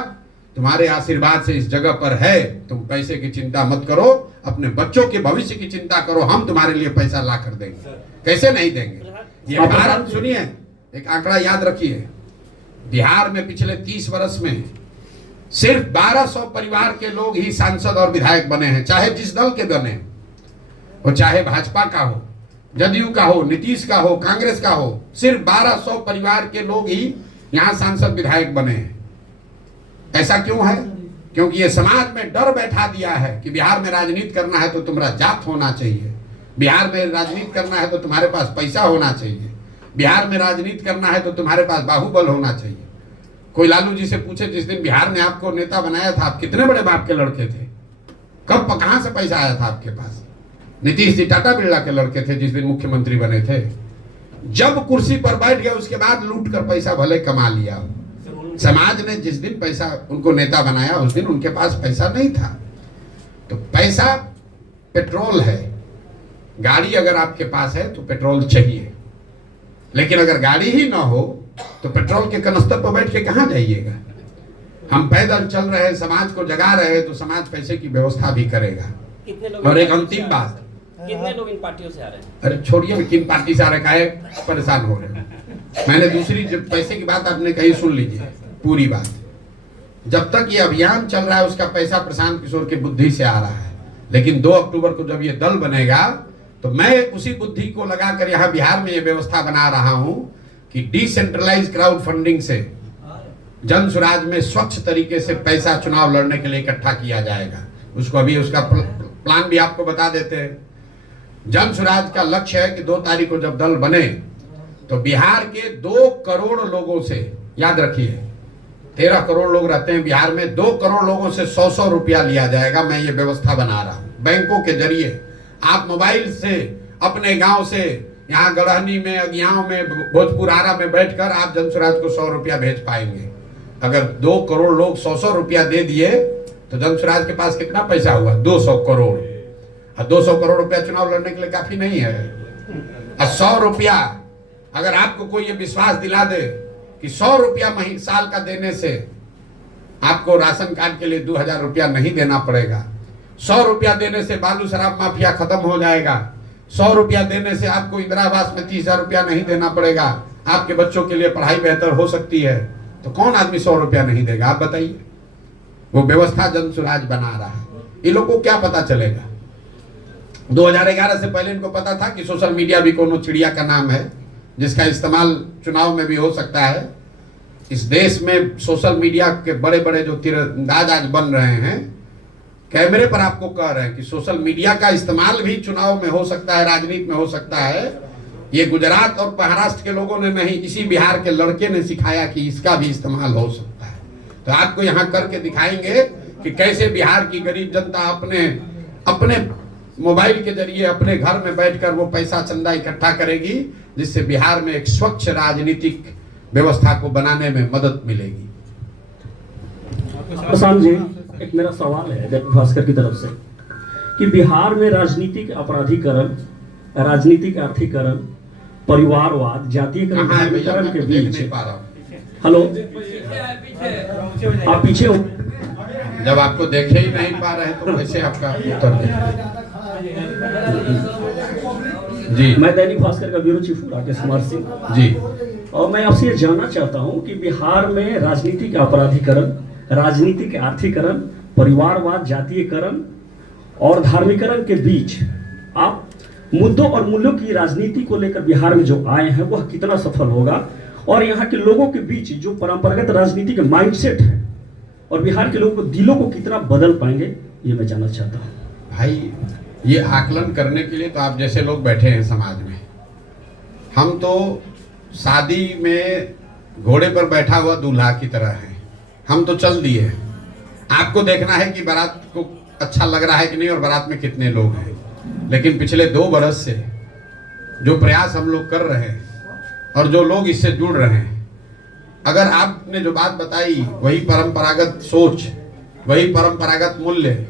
तुम्हारे आशीर्वाद से इस जगह पर है। तुम पैसे की चिंता मत करो, अपने बच्चों के भविष्य की चिंता करो, हम तुम्हारे लिए पैसा ला कर देंगे। कैसे नहीं देंगे? ये भारत, सुनिए एक आंकड़ा याद रखिए, बिहार में पिछले 30 वर्ष में सिर्फ 1200 परिवार के लोग ही सांसद और विधायक बने हैं, चाहे जिस दल के बने, वो चाहे भाजपा का हो, जदयू का हो, नीतीश का हो, कांग्रेस का हो। सिर्फ 1200 परिवार के लोग ही यहाँ सांसद विधायक बने हैं। ऐसा क्यों है? क्योंकि ये समाज में डर बैठा दिया है कि बिहार में राजनीति करना है तो तुम्हारा जात होना चाहिए, बिहार में राजनीति करना है तो तुम्हारे पास पैसा होना चाहिए, बिहार में राजनीति करना है तो तुम्हारे पास बाहुबल होना चाहिए। कोई लालू जी से पूछे, जिस दिन बिहार ने आपको नेता बनाया था, आप कितने बड़े बाप के लड़के थे? कब कहां से पैसा आया था आपके पास? नीतीश जी टाटा बिरला के लड़के थे जिस दिन मुख्यमंत्री बने थे। जब कुर्सी पर बैठ गए उसके बाद लूट कर पैसा भले कमा लिया। समाज ने जिस दिन पैसा उनको नेता बनाया उस दिन उनके पास पैसा नहीं था। तो पैसा पेट्रोल है। गाड़ी अगर आपके पास है तो पेट्रोल चाहिए, लेकिन अगर गाड़ी ही ना हो तो पेट्रोल के कनस्तर पर बैठ के कहां जाइएगा? हम पैदल चल रहे हैं, समाज को जगा रहे हैं, तो समाज पैसे की व्यवस्था भी करेगा। और एक अंतिम बात, कितने लोग इन पार्टियों से आ रहे हैं? अरे छोड़िए किन पार्टी से आ रहे हैं, परेशान हो रहे हैं। मैंने दूसरी पैसे की बात आपने कही, सुन लीजिए पूरी बात। जब तक ये अभियान चल रहा है उसका पैसा प्रशांत किशोर की बुद्धि से आ रहा है, लेकिन 2 अक्टूबर को जब ये दल बनेगा तो मैं उसी बुद्धि को लगाकर यहाँ बिहार में ये व्यवस्था बना रहा हूं कि डिसेंट्रलाइज क्राउड फंडिंग से जन स्वराज में स्वच्छ तरीके से पैसा चुनाव लड़ने के लिए इकट्ठा किया जाएगा। उसको अभी उसका प्लान भी आपको बता देते हैं। जन स्वराज का लक्ष्य है कि 2 तारीख को जब दल बने तो बिहार के 2 करोड़ लोगों से, याद रखिए 13 करोड़ लोग रहते हैं बिहार में, 2 करोड़ लोगों से 100-100 रुपया लिया जाएगा। मैं ये व्यवस्था बना रहा हूं बैंकों के जरिए। आप मोबाइल से अपने गांव से यहाँ गढ़हनी में, अगियाओं में, भोजपुर आरा में बैठकर आप जन स्वराज को 100 रुपया भेज पाएंगे। अगर 2 करोड़ लोग 100-100 रुपया दे दिए तो जन स्वराज के पास कितना पैसा हुआ? 200 करोड़। और 200 करोड़ रुपया चुनाव लड़ने के लिए काफी नहीं है। और 100 रुपया अगर आपको कोई ये विश्वास दिला दे कि 100 रुपया साल का देने से आपको राशन कार्ड के लिए 2000 रुपया नहीं देना पड़ेगा, 100 रुपया देने से बालू शराब माफिया खत्म हो जाएगा, 100 रुपया देने से आपको इंदिरा आवास में 30,000 रुपया नहीं देना पड़ेगा, आपके बच्चों के लिए पढ़ाई बेहतर हो सकती है, तो कौन आदमी 100 रुपया नहीं देगा? आप बताइए। वो व्यवस्था जनसुराज बना रहा है। इन लोग को क्या पता चलेगा? 2011 से पहले इनको पता था कि सोशल मीडिया भी कोनो चिड़िया का नाम है जिसका इस्तेमाल चुनाव में भी हो सकता है। इस देश में सोशल मीडिया के बड़े बड़े जो तीरंदाज आज बन रहे हैं, कैमरे पर आपको कह रहे हैं कि सोशल मीडिया का इस्तेमाल भी चुनाव में हो सकता है, राजनीति में हो सकता है। ये गुजरात और महाराष्ट्र के लोगों ने नहीं, इसी बिहार के लड़के ने सिखाया कि इसका भी इस्तेमाल हो सकता है। तो आपको यहाँ करके दिखाएंगे कि कैसे बिहार की गरीब जनता अपने मोबाइल के जरिए अपने घर में बैठकर वो पैसा चंदा इकट्ठा करेगी, जिससे बिहार में एक स्वच्छ राजनीतिक व्यवस्था को बनाने में मदद मिलेगी। प्रशांत जी, एक मेरा सवाल है दैनिक भास्कर की तरफ से कि बिहार में राजनीतिक अपराधीकरण, राजनीतिक आर्थिकरण, परिवारवाद, जातीयकरण, कहाँ है भैया? धार्मिकरण के मैं देख बीच। नहीं पा रहा हूँ। हेलो, आप पीछे हो? जब आपको देखे ही नहीं पा रहे तो कैसे आपका उत्तर दें? जी मैं दैनिक भास्कर का ब्यूरो चीफ हूँ राकेश कुमार सिंह जी। और मैं आपसे ये जानना चाहता हूँ कि बिहार में राजनीतिक अपराधीकरण, राजनीतिक आर्थिकरण, परिवारवाद, जातीयकरण और धार्मिकरण के बीच आप मुद्दों और मूल्यों की राजनीति को लेकर बिहार में जो आए हैं वह कितना सफल होगा, और यहाँ के लोगों के बीच जो परंपरागत राजनीति के माइंडसेट है और बिहार के लोगों को दिलों को कितना बदल पाएंगे, ये मैं जानना चाहता हूँ। भाई, ये आकलन करने के लिए तो आप जैसे लोग बैठे हैं समाज में। हम तो शादी में घोड़े पर बैठा हुआ दूल्हा की तरह हैं। हम तो चल दिए, आपको देखना है कि बारात को अच्छा लग रहा है कि नहीं और बारात में कितने लोग हैं। लेकिन पिछले 2 बरस से जो प्रयास हम लोग कर रहे हैं और जो लोग इससे जुड़ रहे हैं, अगर आपने जो बात बताई वही परंपरागत सोच, वही परंपरागत मूल्य,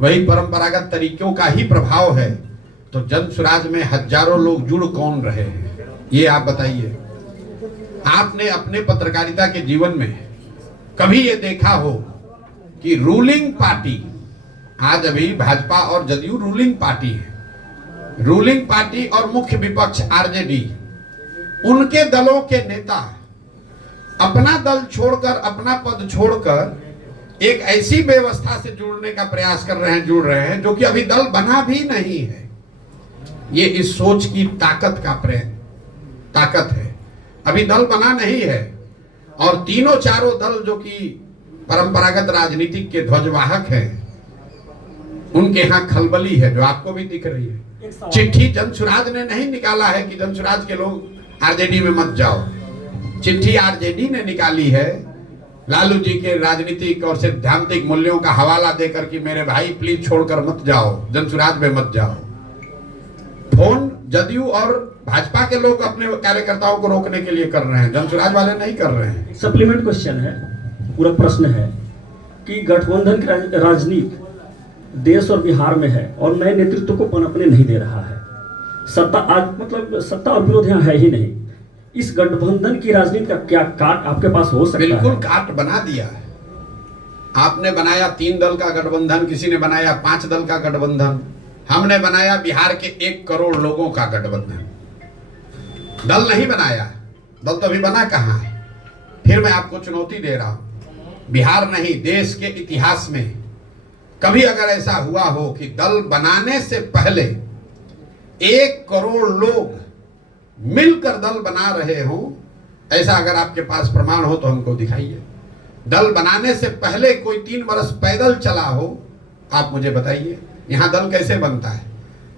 वही परंपरागत तरीकों का ही प्रभाव है, तो जनसुराज में हजारों लोग जुड़ कौन रहे हैं, ये आप बताइए। आपने अपने पत्रकारिता के जीवन में कभी ये देखा हो कि रूलिंग पार्टी, आज अभी भाजपा और जदयू रूलिंग पार्टी है, रूलिंग पार्टी और मुख्य विपक्ष आरजेडी, उनके दलों के नेता अपना दल छोड़कर, अपना पद छोड़कर एक ऐसी व्यवस्था से जुड़ने का प्रयास कर रहे हैं, जुड़ रहे हैं जो कि अभी दल बना भी नहीं है। ये इस सोच की ताकत है। अभी दल बना नहीं है और तीनों चारों दल जो कि परंपरागत राजनीतिक के ध्वजवाहक हैं, उनके यहाँ खलबली है जो आपको भी दिख रही है। चिट्ठी जनसुराज ने नहीं निकाला है कि जनसुराज के लोग आरजेडी में मत जाओ। चिट्ठी आरजेडी ने निकाली है लालू जी के राजनीतिक और सैद्धांतिक मूल्यों का हवाला देकर कि मेरे भाई प्लीज छोड़कर मत जाओ, जनसुराज में मत जाओ। फोन जदयू और भाजपा के लोग अपने कार्यकर्ताओं को रोकने के लिए कर रहे हैं, जनसुराज वाले नहीं कर रहे हैं। सप्लीमेंट क्वेश्चन है, पूरा प्रश्न है कि गठबंधन की राजनीति देश और बिहार में है और नए नेतृत्व को पनपने नहीं दे रहा है। सत्ता आज मतलब सत्ता और विरोध यहाँ है ही नहीं। इस गठबंधन की राजनीति का क्या काट आपके पास हो सकता है? बिल्कुल काट बना दिया है। आपने बनाया 3 दल का गठबंधन, किसी ने बनाया 5 दल का गठबंधन, हमने बनाया बिहार के 1 करोड़ लोगों का गठबंधन। दल नहीं बनाया, दल तो अभी बना कहाँ है। फिर मैं आपको चुनौती दे रहा हूं, बिहार नहीं देश के इतिहास में कभी अगर ऐसा हुआ हो कि दल बनाने से पहले 1 करोड़ लोग मिलकर दल बना रहे हो, ऐसा अगर आपके पास प्रमाण हो तो हमको दिखाइए। दल बनाने से पहले कोई 3 वर्ष पैदल चला हो, आप मुझे बताइए। यहाँ दल कैसे बनता है?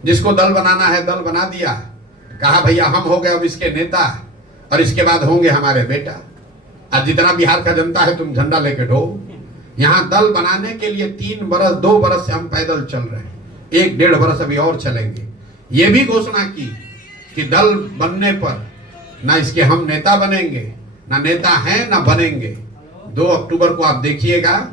जिसको दल बनाना है दल बना दिया, कहा भैया हम हो गए अब इसके नेता और इसके बाद होंगे हमारे बेटा। आज जितना बिहार का जनता है तुम झंडा लेके ढो। यहाँ दल बनाने के लिए 3 बरस 2 बरस से हम पैदल चल रहे हैं, 1-1.5 बरस अभी और चलेंगे। ये भी घोषणा की कि दल बनने पर ना इसके हम नेता बनेंगे, ना नेता हैं ना बनेंगे। 2 अक्टूबर को आप देखिएगा,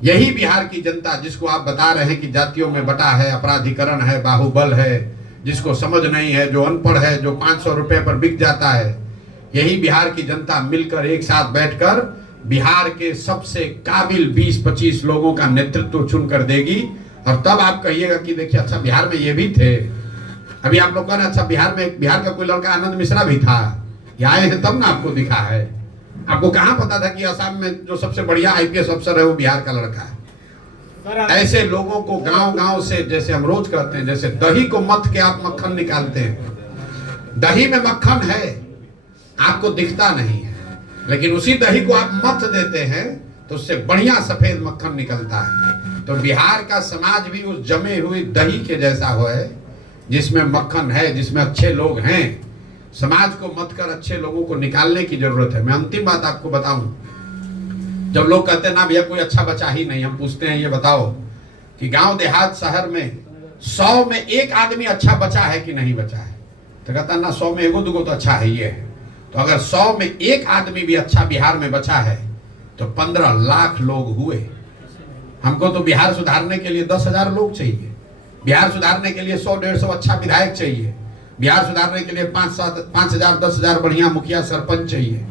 यही बिहार की जनता जिसको आप बता रहे हैं कि जातियों में बटा है, अपराधीकरण है, बाहुबल है, जिसको समझ नहीं है, जो अनपढ़ है, जो 500 रुपए पर बिक जाता है, यही बिहार की जनता मिलकर एक साथ बैठकर बिहार के सबसे काबिल 20-25 लोगों का नेतृत्व चुनकर देगी। और तब आप कहिएगा कि देखिए अच्छा बिहार में ये भी थे। अभी आप लोग कह रहे अच्छा बिहार का कोई लड़का आनंद मिश्रा भी था, ये आए हैं तब ना आपको दिखा है। आपको कहां पता था कि असम में जो सबसे बढ़िया आईपीएस अफसर है वो बिहार का लड़का है? ऐसे लोगों को गांव गांव से, जैसे हम रोज कहते हैं, जैसे दही को मथ के आप मक्खन निकालते हैं, दही में मक्खन है, आपको दिखता नहीं है, लेकिन उसी दही को आप मथ देते हैं तो उससे बढ़िया सफेद मक्खन निकलता है। तो बिहार का समाज भी उस जमे हुई दही के जैसा हो है, जिसमें मक्खन है, जिसमें अच्छे लोग हैं। समाज को मत कर अच्छे लोगों को निकालने की जरूरत है। मैं अंतिम बात आपको बताऊं, जब लोग कहते हैं ना भैया कोई अच्छा बचा ही नहीं, हम पूछते हैं ये बताओ कि गांव देहात शहर में 100 में एक आदमी अच्छा बचा है कि नहीं बचा है? तो कहता है ना 100 में एगो दुगो तो अच्छा है ही है। तो अगर 100 में एक आदमी भी अच्छा बिहार में बचा है तो 15 लाख लोग हुए। हमको तो बिहार सुधारने के लिए 10,000 लोग चाहिए, बिहार सुधारने के लिए 100-150 अच्छा विधायक चाहिए, बिहार सुधारने के लिए 5,000 10,000 बढ़िया मुखिया सरपंच चाहिए।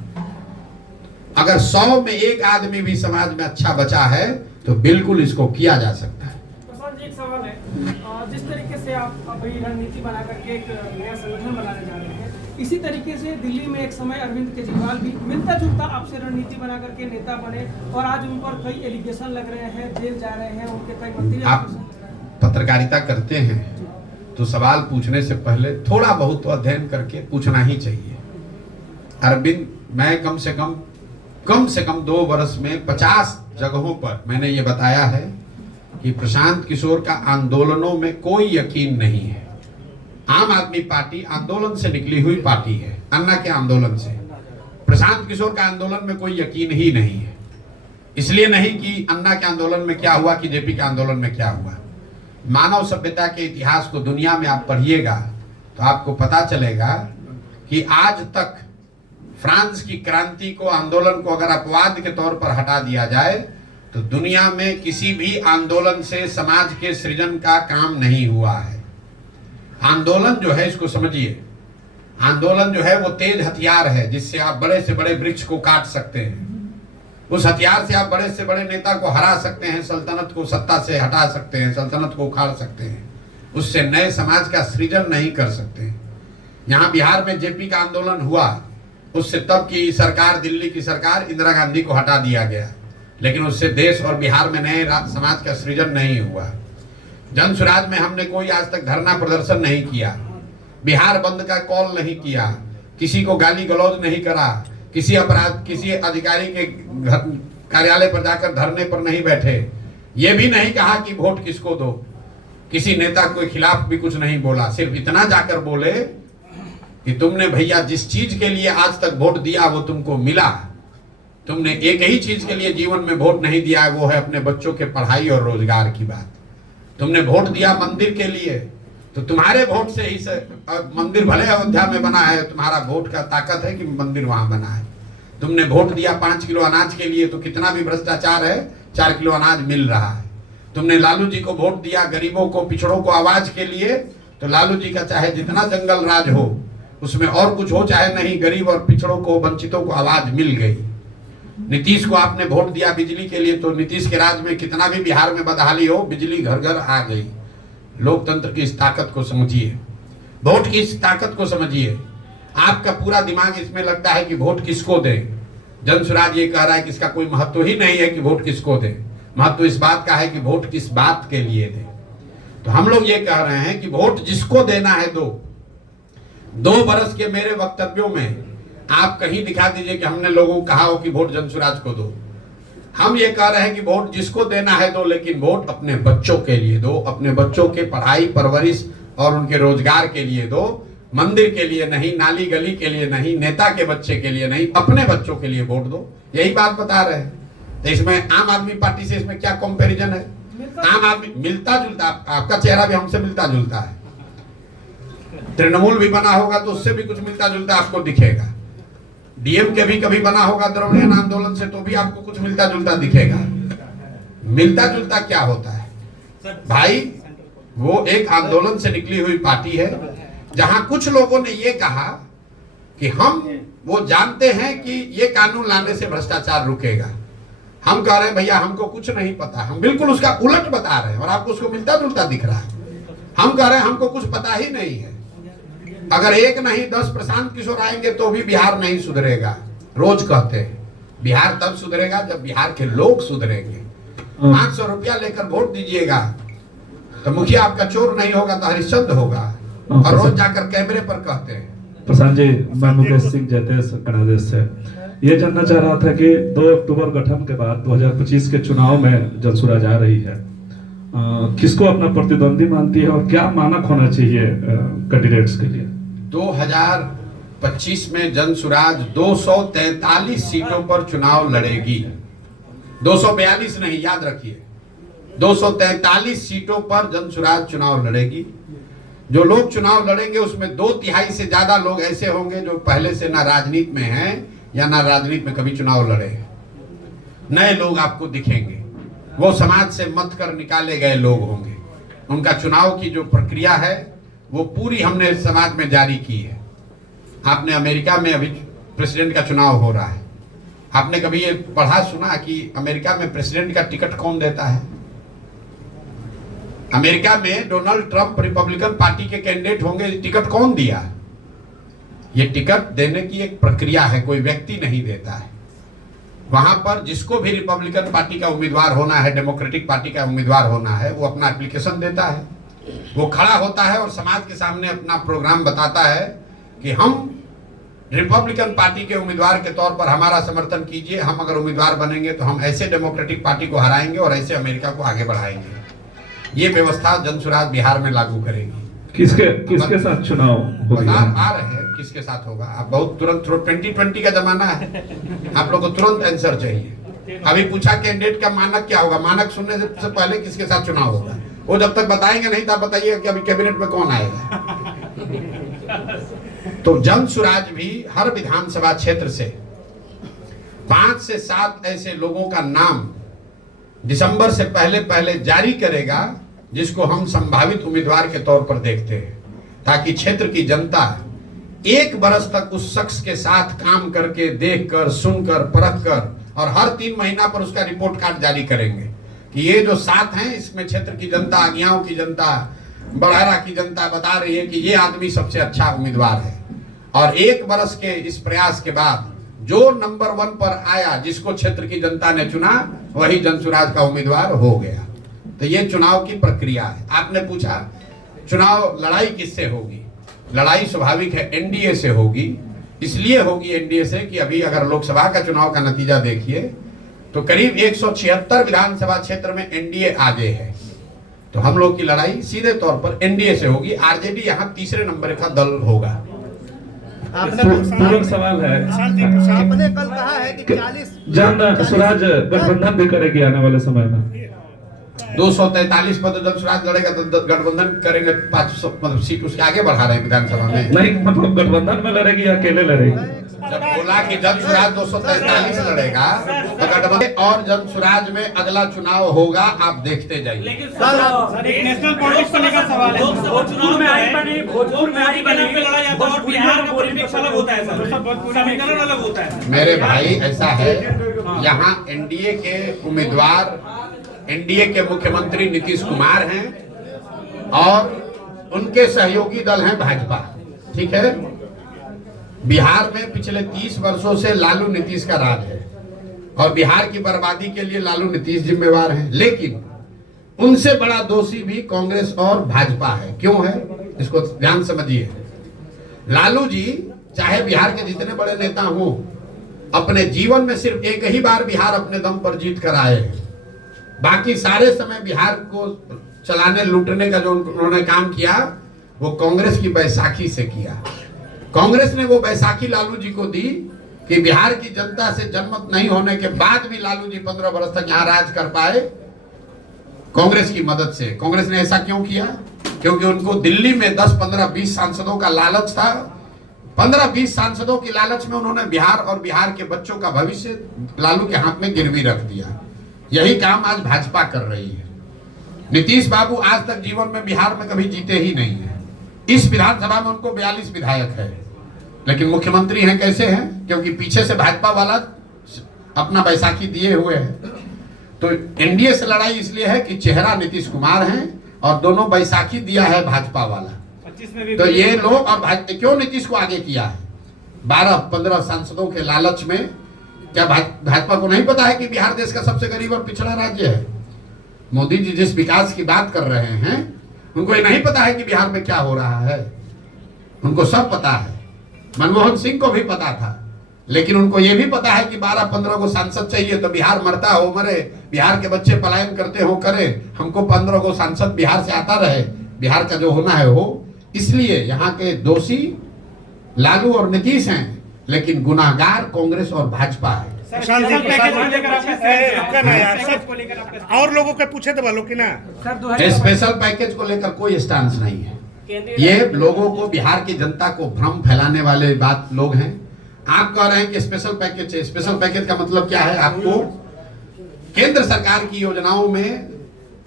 अगर 100 में एक आदमी भी समाज में अच्छा बचा है तो बिल्कुल इसको किया जा सकता है। प्रसाद जी, एक सवाल है, जिस तरीके से आप अभी रणनीति बना करके एक नया संगठन बनाने जा रहे हैं, इसी तरीके से दिल्ली में एक समय अरविंद केजरीवाल भी मिलता जुलता आपसे रणनीति बना करके नेता बने और आज उन पर कई एलिगेशन लग रहे हैं, जेल जा रहे हैं, उनके कई मंत्री। आप पत्रकारिता करते हैं तो सवाल पूछने से पहले थोड़ा बहुत तो अध्ययन करके पूछना ही चाहिए। अरविंद, मैं कम से कम 2 वर्ष में 50 जगहों पर मैंने ये बताया है कि प्रशांत किशोर का आंदोलनों में कोई यकीन नहीं है। आम आदमी पार्टी आंदोलन से निकली हुई पार्टी है, अन्ना के आंदोलन से। प्रशांत किशोर का आंदोलन में कोई यकीन ही नहीं है। इसलिए नहीं कि अन्ना के आंदोलन में क्या हुआ कि जेपी के आंदोलन में क्या हुआ। मानव सभ्यता के इतिहास को दुनिया में आप पढ़िएगा तो आपको पता चलेगा कि आज तक फ्रांस की क्रांति को, आंदोलन को अगर अपवाद के तौर पर हटा दिया जाए तो दुनिया में किसी भी आंदोलन से समाज के सृजन का काम नहीं हुआ है। आंदोलन जो है, इसको समझिए, आंदोलन जो है वो तेज हथियार है जिससे आप बड़े से बड़े वृक्ष को काट सकते हैं। उस हथियार से आप बड़े से बड़े नेता को हरा सकते हैं, सल्तनत को सत्ता से हटा सकते हैं, सल्तनत को उखाड़ सकते हैं, उससे नए समाज का सृजन नहीं कर सकते। यहाँ बिहार में जेपी का आंदोलन हुआ, उससे तब की सरकार, दिल्ली की सरकार, इंदिरा गांधी को हटा दिया गया, लेकिन उससे देश और बिहार में नए समाज का सृजन नहीं हुआ। जन स्वराज में हमने कोई आज तक धरना प्रदर्शन नहीं किया, बिहार बंद का कॉल नहीं किया, किसी को गाली गलौज नहीं करा, किसी अधिकारी के कार्यालय पर जाकर धरने पर नहीं बैठे, ये भी नहीं कहा कि वोट किसको दो, किसी नेता के खिलाफ भी कुछ नहीं बोला। सिर्फ इतना जाकर बोले कि तुमने भैया जिस चीज के लिए आज तक वोट दिया वो तुमको मिला, तुमने एक ही चीज के लिए जीवन में वोट नहीं दिया, वो है अपने बच्चों के पढ़ाई और रोजगार की बात। तुमने वोट दिया मंदिर के लिए, तो तुम्हारे वोट से ही मंदिर भले अयोध्या में बना है, तुम्हारा वोट का ताकत है कि मंदिर वहां बना है। तुमने वोट दिया 5 किलो अनाज के लिए, तो कितना भी भ्रष्टाचार है 4 किलो अनाज मिल रहा है। तुमने लालू जी को वोट दिया गरीबों को, पिछड़ों को आवाज के लिए, तो लालू जी का चाहे जितना जंगल राज हो, उसमें और कुछ हो चाहे नहीं, गरीब और पिछड़ों को, वंचितों को आवाज मिल गई। नीतीश को आपने वोट दिया बिजली के लिए, तो नीतीश के राज में कितना भी बिहार में बदहाली हो, बिजली घर घर आ गई। लोकतंत्र की इस ताकत को समझिए, वोट की इस ताकत को समझिए। आपका पूरा दिमाग इसमें लगता है कि वोट किसको दें। जन स्वराज ये कह रहा है कि इसका कोई महत्व ही नहीं है कि वोट किसको दें, महत्व इस बात का है कि वोट किस बात के लिए दें। तो हम लोग ये कह रहे हैं कि वोट जिसको देना है दो। 2 बरस के मेरे वक्तव्यों में आप कहीं दिखा दीजिए कि हमने लोगों को कहा हो कि वोट जन स्वराज को दो। हम ये कह रहे हैं कि वोट जिसको देना है दो, लेकिन वोट अपने बच्चों के लिए दो, अपने बच्चों के पढ़ाई परवरिश और उनके रोजगार के लिए दो, मंदिर के लिए नहीं, नाली गली के लिए नहीं, नेता के बच्चे के लिए नहीं, अपने बच्चों के लिए वोट दो। यही बात बता रहे हैं। तो इसमें आम आदमी पार्टी से इसमें क्या कंपैरिजन है? आम आदमी मिलता जुलता, आपका चेहरा भी हमसे मिलता जुलता है, तृणमूल भी बना होगा तो उससे भी कुछ मिलता जुलता आपको दिखेगा, डीएमके भी कभी बना होगा द्रविड़ियन आंदोलन से तो भी आपको कुछ मिलता जुलता दिखेगा। मिलता जुलता क्या होता है भाई? वो एक आंदोलन से निकली हुई पार्टी है जहां कुछ लोगों ने ये कहा कि हम वो जानते हैं कि ये कानून लाने से भ्रष्टाचार रुकेगा। हम कह रहे हैं भैया हमको कुछ नहीं पता, हम बिल्कुल उसका उलट बता रहे हैं और आपको उसको मिलता जुलता दिख रहा है। हम कह रहे हैं हमको कुछ पता ही नहीं है। अगर 1 नहीं 10 प्रशांत किशोर आएंगे तो भी बिहार नहीं सुधरेगा, रोज कहते हैं। बिहार तब सुधरेगा जब बिहार के लोग सुधरेंगे। 500 रुपया लेकर वोट दीजिएगा तो मुखिया आपका चोर नहीं होगा तो हरिश्चंद्र होगा, और रोज जाकर कैमरे पर कहते हैं। प्रशांत जी, मैं मुकेश सिंह जैतेश कनादेश से ये जानना चाह रहा था कि 2 अक्टूबर गठन के बाद 2025 के चुनाव में जनसुराज आ रही है, किसको अपना प्रतिद्वंदी मानती है और क्या मानक होना चाहिए कैंडिडेट्स के लिए? 2025 में जनसुराज 243 सीटों पर चुनाव लड़ेगी, 242 नहीं, याद रखिए 243 सीटों पर जनसुराज चुनाव लड़ेगी। जो लोग चुनाव लड़ेंगे उसमें 2/3 से ज्यादा लोग ऐसे होंगे जो पहले से ना राजनीति में हैं या ना राजनीति में कभी चुनाव लड़े हैं। नए लोग आपको दिखेंगे, वो समाज से मत कर निकाले गए लोग होंगे। उनका चुनाव की जो प्रक्रिया है वो पूरी हमने समाज में जारी की है। आपने अमेरिका में अभी प्रेसिडेंट का चुनाव हो रहा है, आपने कभी ये पढ़ा सुना कि अमेरिका में प्रेसिडेंट का टिकट कौन देता है? अमेरिका में डोनाल्ड ट्रंप रिपब्लिकन पार्टी के कैंडिडेट होंगे, टिकट कौन दिया? ये टिकट देने की एक प्रक्रिया है, कोई व्यक्ति नहीं देता है। वहां पर जिसको भी रिपब्लिकन पार्टी का उम्मीदवार होना है, डेमोक्रेटिक पार्टी का उम्मीदवार होना है, वो अपना एप्लीकेशन देता है, वो खड़ा होता है और समाज के सामने अपना प्रोग्राम बताता है कि हम रिपब्लिकन पार्टी के उम्मीदवार के तौर पर हमारा समर्थन कीजिए, हम अगर उम्मीदवार बनेंगे तो हम ऐसे डेमोक्रेटिक पार्टी को हराएंगे और ऐसे अमेरिका को आगे बढ़ाएंगे। ये व्यवस्था जनसुराज बिहार में लागू करेगी। किसके साथ चुनाव होगा? आ रहे हैं किसके साथ होगा। आप बहुत तुरंत 2020 का जमाना है, आप लोग को तुरंत आंसर चाहिए। अभी पूछा कैंडिडेट का मानक क्या होगा, मानक सुनने से पहले किसके साथ चुनाव होगा, वो जब तक बताएंगे नहीं तब बताइए कि अभी कैबिनेट में कौन आएगा। तो जनसुराज भी हर विधानसभा क्षेत्र से 5 से 7 ऐसे लोगों का नाम दिसंबर से पहले जारी करेगा जिसको हम संभावित उम्मीदवार के तौर पर देखते हैं, ताकि क्षेत्र की जनता 1 बरस तक उस शख्स के साथ काम करके, देखकर, सुनकर, परखकर, और हर 3 महीना पर उसका रिपोर्ट कार्ड जारी करेंगे कि ये जो 7 हैं इसमें क्षेत्र की जनता, आगियाओं की जनता, बड़हरा की जनता बता रही है कि ये आदमी सबसे अच्छा उम्मीदवार है। और 1 बरस के इस प्रयास के बाद जो नंबर 1 पर आया, जिसको क्षेत्र की जनता ने चुना, वही जनसुराज का उम्मीदवार हो गया। तो ये चुनाव की प्रक्रिया है। आपने पूछा चुनाव लड़ाई किससे होगी? लड़ाई स्वाभाविक है एनडीए से होगी। इसलिए होगी एनडीए से कि अभी अगर लोकसभा का चुनाव का नतीजा देखिए तो करीब 176 विधानसभा क्षेत्र में एनडीए आगे है। तो हम लोग की लड़ाई सीधे तौर पर एनडीए से होगी। आरजेडी यहाँ तीसरे नंबर का दल होगा। पूरक सवाल है, आपने कल कहा है कि 40 जनसुराज गठबंधन भी करेगी आने वाले समय में। 243 पर जनसुराज लड़ेगा तो गठबंधन करेंगे, 500 मतलब सीट उसके आगे बढ़ा रहे हैं विधानसभा में। नहीं, मतलब गठबंधन में लड़ेगी या अकेले लड़ेगी? जब बोला कि जनसुराज 243 लड़ेगा तो गठबंधन और जनसुराज में अगला चुनाव होगा, आप देखते जाइए। लेकिन सर एक नेशनल पॉलिटिक्स को लेकर सवाल है। भोजपुर में आई बनी, भोजपुर में आई बनी पे लड़ा जाता है और बिहार का पॉलिटिक्स अलग होता है सर, समीकरण अलग होता है। मेरे भाई ऐसा है, यहाँ एनडीए के उम्मीदवार, एनडीए के मुख्यमंत्री नीतीश कुमार हैं और उनके सहयोगी दल हैं भाजपा, ठीक है। बिहार में पिछले 30 वर्षों से लालू नीतीश का राज है और बिहार की बर्बादी के लिए लालू नीतीश जिम्मेवार हैं। लेकिन उनसे बड़ा दोषी भी कांग्रेस और भाजपा है। क्यों है, इसको ध्यान समझिए। लालू जी चाहे बिहार के जितने बड़े नेता हों, अपने जीवन में सिर्फ एक ही बार बिहार अपने दम पर जीत कर आए हैं। बाकी सारे समय बिहार को चलाने, लूटने का जो उन्होंने काम किया वो कांग्रेस की बैसाखी से किया। कांग्रेस ने वो बैसाखी लालू जी को दी कि बिहार की जनता से जनमत नहीं होने के बाद भी लालू जी 15 वर्ष तक यहाँ राज कर पाए कांग्रेस की मदद से। कांग्रेस ने ऐसा क्यों किया? क्योंकि उनको दिल्ली में 10, 15, 20 सांसदों का लालच था। 15-20 सांसदों की लालच में उन्होंने बिहार और बिहार के बच्चों का भविष्य लालू के हाथ में गिरवी रख दिया। यही काम आज भाजपा कर रही है। नीतीश बाबू आज तक जीवन में बिहार में कभी जीते ही नहीं है। इस विधानसभा में उनको 42 विधायक है, लेकिन मुख्यमंत्री हैं कैसे हैं? क्योंकि पीछे से भाजपा वाला अपना बैसाखी दिए हुए है। तो एनडीए से लड़ाई इसलिए है कि चेहरा नीतीश कुमार हैं और दोनों बैसाखी दिया है भाजपा वाला। तो ये लोग और क्यों नीतीश को आगे किया है? 12-15 सांसदों के लालच में क्या भाजपा को नहीं पता है कि बिहार देश का सबसे गरीब और पिछड़ा राज्य है? मोदी जी जिस विकास की बात कर रहे हैं, उनको ये नहीं पता है कि बिहार में क्या हो रहा है? उनको सब पता है। मनमोहन सिंह को भी पता था, लेकिन उनको ये भी पता है कि 12-15 को सांसद चाहिए, तो बिहार मरता हो मरे, बिहार के बच्चे पलायन करते हो करे, हमको 15 को सांसद बिहार से आता रहे, बिहार का जो होना है हो। इसलिए यहाँ के दोषी लालू और नीतीश हैं, लेकिन गुनाहगार कांग्रेस और भाजपा है। स्पेशल पैकेज को लेकर रुका ना यार, पैकेज को लेकर आपका और लोगों के पूछे तो बोलो कि ना। सर स्पेशल पैकेज को लेकर कोई स्टांस नहीं है। ये लोगों को, बिहार की जनता को भ्रम फैलाने वाले बात लोग हैं। आप कह रहे हैं कि स्पेशल पैकेज है। स्पेशल पैकेज का मतलब क्या है? आपको केंद्र सरकार की योजनाओं में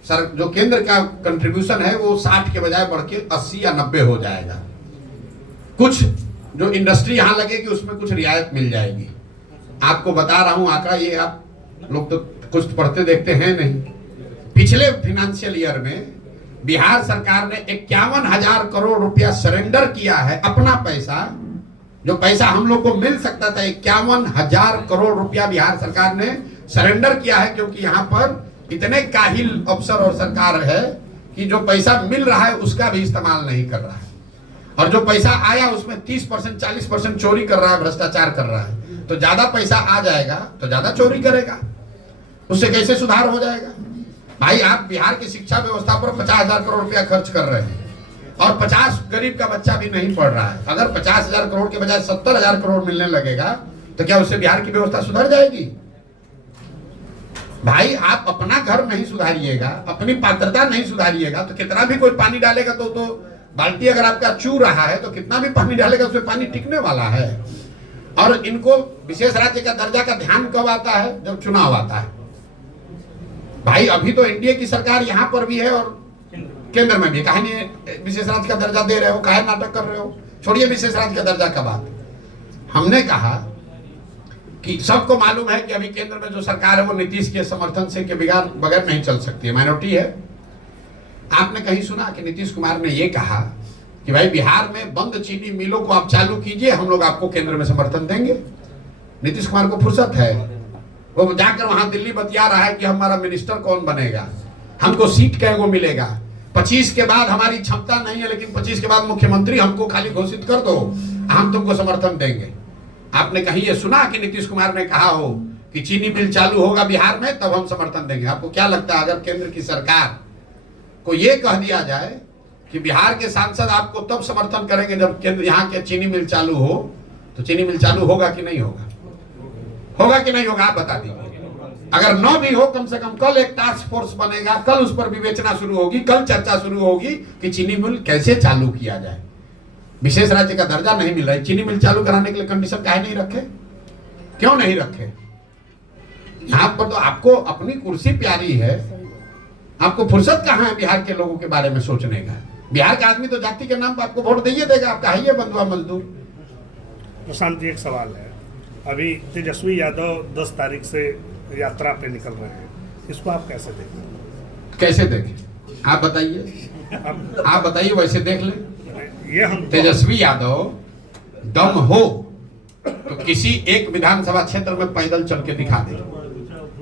जो केंद्र का कंट्रीब्यूशन है वो 60 के बजाय बढ़ के 80 या 90 हो जाएगा। कुछ जो इंडस्ट्री यहाँ लगेगी उसमें कुछ रियायत मिल जाएगी। आपको बता रहा हूं आंकड़ा, ये आप लोग तो कुछ पढ़ते देखते हैं नहीं। पिछले फाइनेंशियल ईयर में बिहार सरकार ने 51,000 करोड़ रुपया सरेंडर किया है, अपना पैसा, जो पैसा हम लोग को मिल सकता था। 51,000 करोड़ रुपया बिहार सरकार ने सरेंडर किया है, क्योंकि यहाँ पर इतने काहिल अफसर और सरकार है कि जो पैसा मिल रहा है उसका भी इस्तेमाल नहीं कर रहा है, और जो पैसा आया उसमें 30% 40% चोरी कर रहा है, भ्रष्टाचार कर रहा है। तो ज्यादा पैसा आ जाएगा तो ज्यादा चोरी करेगा, उससे कैसे सुधार हो जाएगा? भाई आप बिहार की शिक्षा व्यवस्था पर 50,000 करोड़ रुपया खर्च कर रहे हैं, और 50 गरीब का बच्चा भी नहीं पढ़ रहा है। अगर 50,000 करोड़ के बजाय 70,000 करोड़ मिलने लगेगा तो क्या उससे बिहार की व्यवस्था सुधर जाएगी? भाई आप अपना घर नहीं सुधारिएगा, अपनी पात्रता नहीं सुधारिएगा, तो कितना भी कोई पानी डालेगा तो बाल्टी अगर आपका चू रहा है तो कितना भी पानी डालेगा उसमें पानी टिकने वाला है। और इनको विशेष राज्य का दर्जा का ध्यान कब आता है? जब चुनाव आता है। भाई अभी तो एनडीए की सरकार यहाँ पर भी है और केंद्र में भी, काहे नहीं विशेष राज्य का दर्जा दे रहे हो? काहे नाटक कर रहे हो? छोड़िए विशेष राज्य का दर्जा का बात। हमने कहा कि सबको मालूम है कि अभी केंद्र में जो सरकार है वो नीतीश के समर्थन से के बगैर नहीं चल सकती है, माइनॉरिटी है। आपने कहीं सुना कि नीतीश कुमार ने ये कहा कि भाई बिहार में बंद चीनी मिलों को आप चालू कीजिए, हम लोग आपको केंद्र में समर्थन देंगे? नीतीश कुमार को फुर्सत है? वो जाकर वहां दिल्ली बतिया रहा है कि हमारा मिनिस्टर कौन बनेगा, हमको सीट कैगो मिलेगा, 25 के बाद हमारी क्षमता नहीं है, लेकिन 25 के बाद मुख्यमंत्री हमको खाली घोषित कर दो, हम तुमको समर्थन देंगे। आपने कहीं ये सुना कि नीतीश कुमार ने कहा हो कि चीनी मिल चालू होगा बिहार में तब हम समर्थन देंगे? आपको क्या लगता है अगर केंद्र की सरकार को ये कह दिया जाए कि बिहार के सांसद आपको तब समर्थन करेंगे जब केंद्र यहाँ के चीनी मिल चालू हो, तो चीनी मिल चालू होगा कि नहीं होगा? होगा कि नहीं होगा? आप बता दीजिए। अगर न भी हो, कम से कम कल एक टास्क फोर्स बनेगा, कल उस पर विवेचना शुरू होगी, कल चर्चा शुरू होगी कि चीनी मिल कैसे चालू किया जाए। विशेष राज्य का दर्जा नहीं मिल रहा है, चीनी मिल चालू कराने के लिए कंडीशन काहे नहीं रखे? क्यों नहीं रखे? यहाँ पर तो आपको अपनी कुर्सी प्यारी है, आपको फुर्सत कहाँ है बिहार के लोगों के बारे में सोचने का? बिहार का आदमी तो जाति के नाम पर आपको वोट दिए देगा, आपका है ये बंधुआ मजदूर। प्रशांत जी एक सवाल है, अभी तेजस्वी यादव 10 तारीख से यात्रा पे निकल रहे हैं, इसको आप कैसे देखें? कैसे देखें? आप बताइए, आप बताइए, वैसे देख ले। ये हम तेजस्वी यादव दम हो तो किसी एक विधानसभा क्षेत्र में पैदल चल के दिखा दे।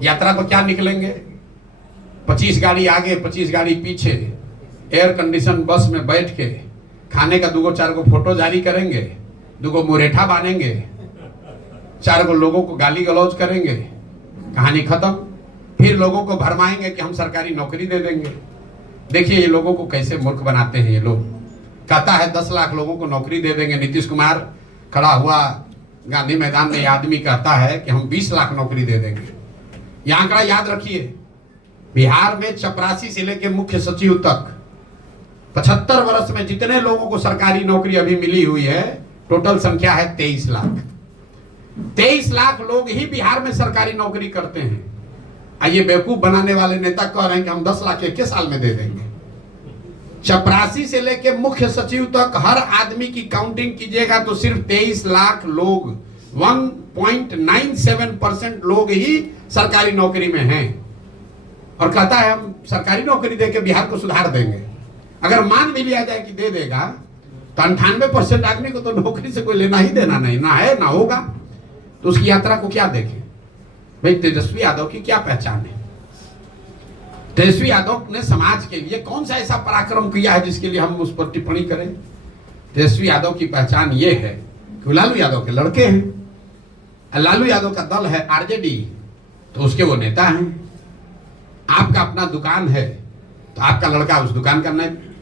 यात्रा को क्या निकलेंगे? 25 गाड़ी आगे 25 गाड़ी पीछे, एयर कंडीशन बस में बैठ के खाने का 2-4 को फोटो जारी करेंगे, 2 मुरेठा बांधेंगे, 4 लोगों को गाली गलौज करेंगे, कहानी खत्म। फिर लोगों को भरमाएंगे कि हम सरकारी नौकरी दे देंगे। देखिए ये लोगों को कैसे मूर्ख बनाते हैं ये लोग। कहता है 10 लाख लोगों को नौकरी दे देंगे, नीतीश कुमार खड़ा हुआ गांधी मैदान में, आदमी कहता है कि हम 20 लाख नौकरी दे देंगे। ये आंकड़ा याद रखिए, बिहार में चपरासी से लेकर मुख्य सचिव तक 75 वर्ष में जितने लोगों को सरकारी नौकरी अभी मिली हुई है, टोटल संख्या है 23 लाख। 23 लाख लोग ही बिहार में सरकारी नौकरी करते हैं। ये बेवकूफ बनाने वाले नेता कह रहे हैं कि हम 10 लाख 1 साल में दे देंगे। चपरासी से लेकर मुख्य सचिव तक हर आदमी की काउंटिंग कीजिएगा तो सिर्फ 23 लाख लोग, 1.97% लोग ही सरकारी नौकरी में हैं, और कहता है हम सरकारी नौकरी देके बिहार को सुधार देंगे। अगर मान भी लिया जाए कि दे देगा तो 98% आदमी को तो नौकरी से कोई लेना ही देना नहीं, ना है ना होगा, तो उसकी यात्रा को क्या देखें? भाई तेजस्वी यादव की क्या पहचान है? तेजस्वी यादव ने समाज के लिए कौन सा ऐसा पराक्रम किया है जिसके लिए हम उस पर टिप्पणी करें? तेजस्वी यादव की पहचान ये है कि लालू यादव के लड़के हैं। लालू यादव का दल है आरजेडी, तो उसके वो नेता हैं। आपका अपना दुकान है तो आपका लड़का उस दुकान का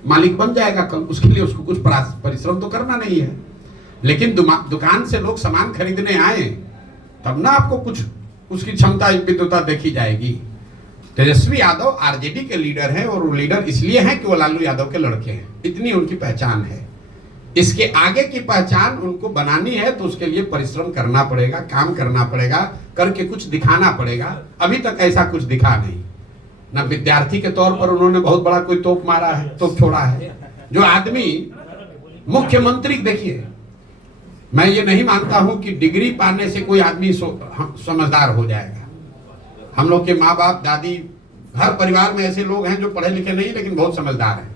मालिक बन जाएगा कल, उसके लिए उसको कुछ परिश्रम तो करना नहीं है। लेकिन दुकान से लोग सामान खरीदने आए तब ना आपको कुछ उसकी क्षमता विद्युता देखी जाएगी। तेजस्वी यादव आरजेडी के लीडर हैं और वो लीडर इसलिए हैं कि वो लालू यादव के लड़के हैं, इतनी उनकी पहचान है। इसके आगे की पहचान उनको बनानी है तो उसके लिए परिश्रम करना पड़ेगा, काम करना पड़ेगा, करके कुछ दिखाना पड़ेगा। अभी तक ऐसा कुछ दिखा नहीं। ना विद्यार्थी के तौर पर उन्होंने बहुत बड़ा कोई तोप मारा है, तोप छोड़ा है। जो आदमी मुख्यमंत्री, देखिए मैं ये नहीं मानता हूं कि डिग्री पाने से कोई आदमी समझदार हो जाएगा। हम लोग के माँ बाप, दादी, हर परिवार में ऐसे लोग हैं जो पढ़े लिखे नहीं लेकिन बहुत समझदार हैं।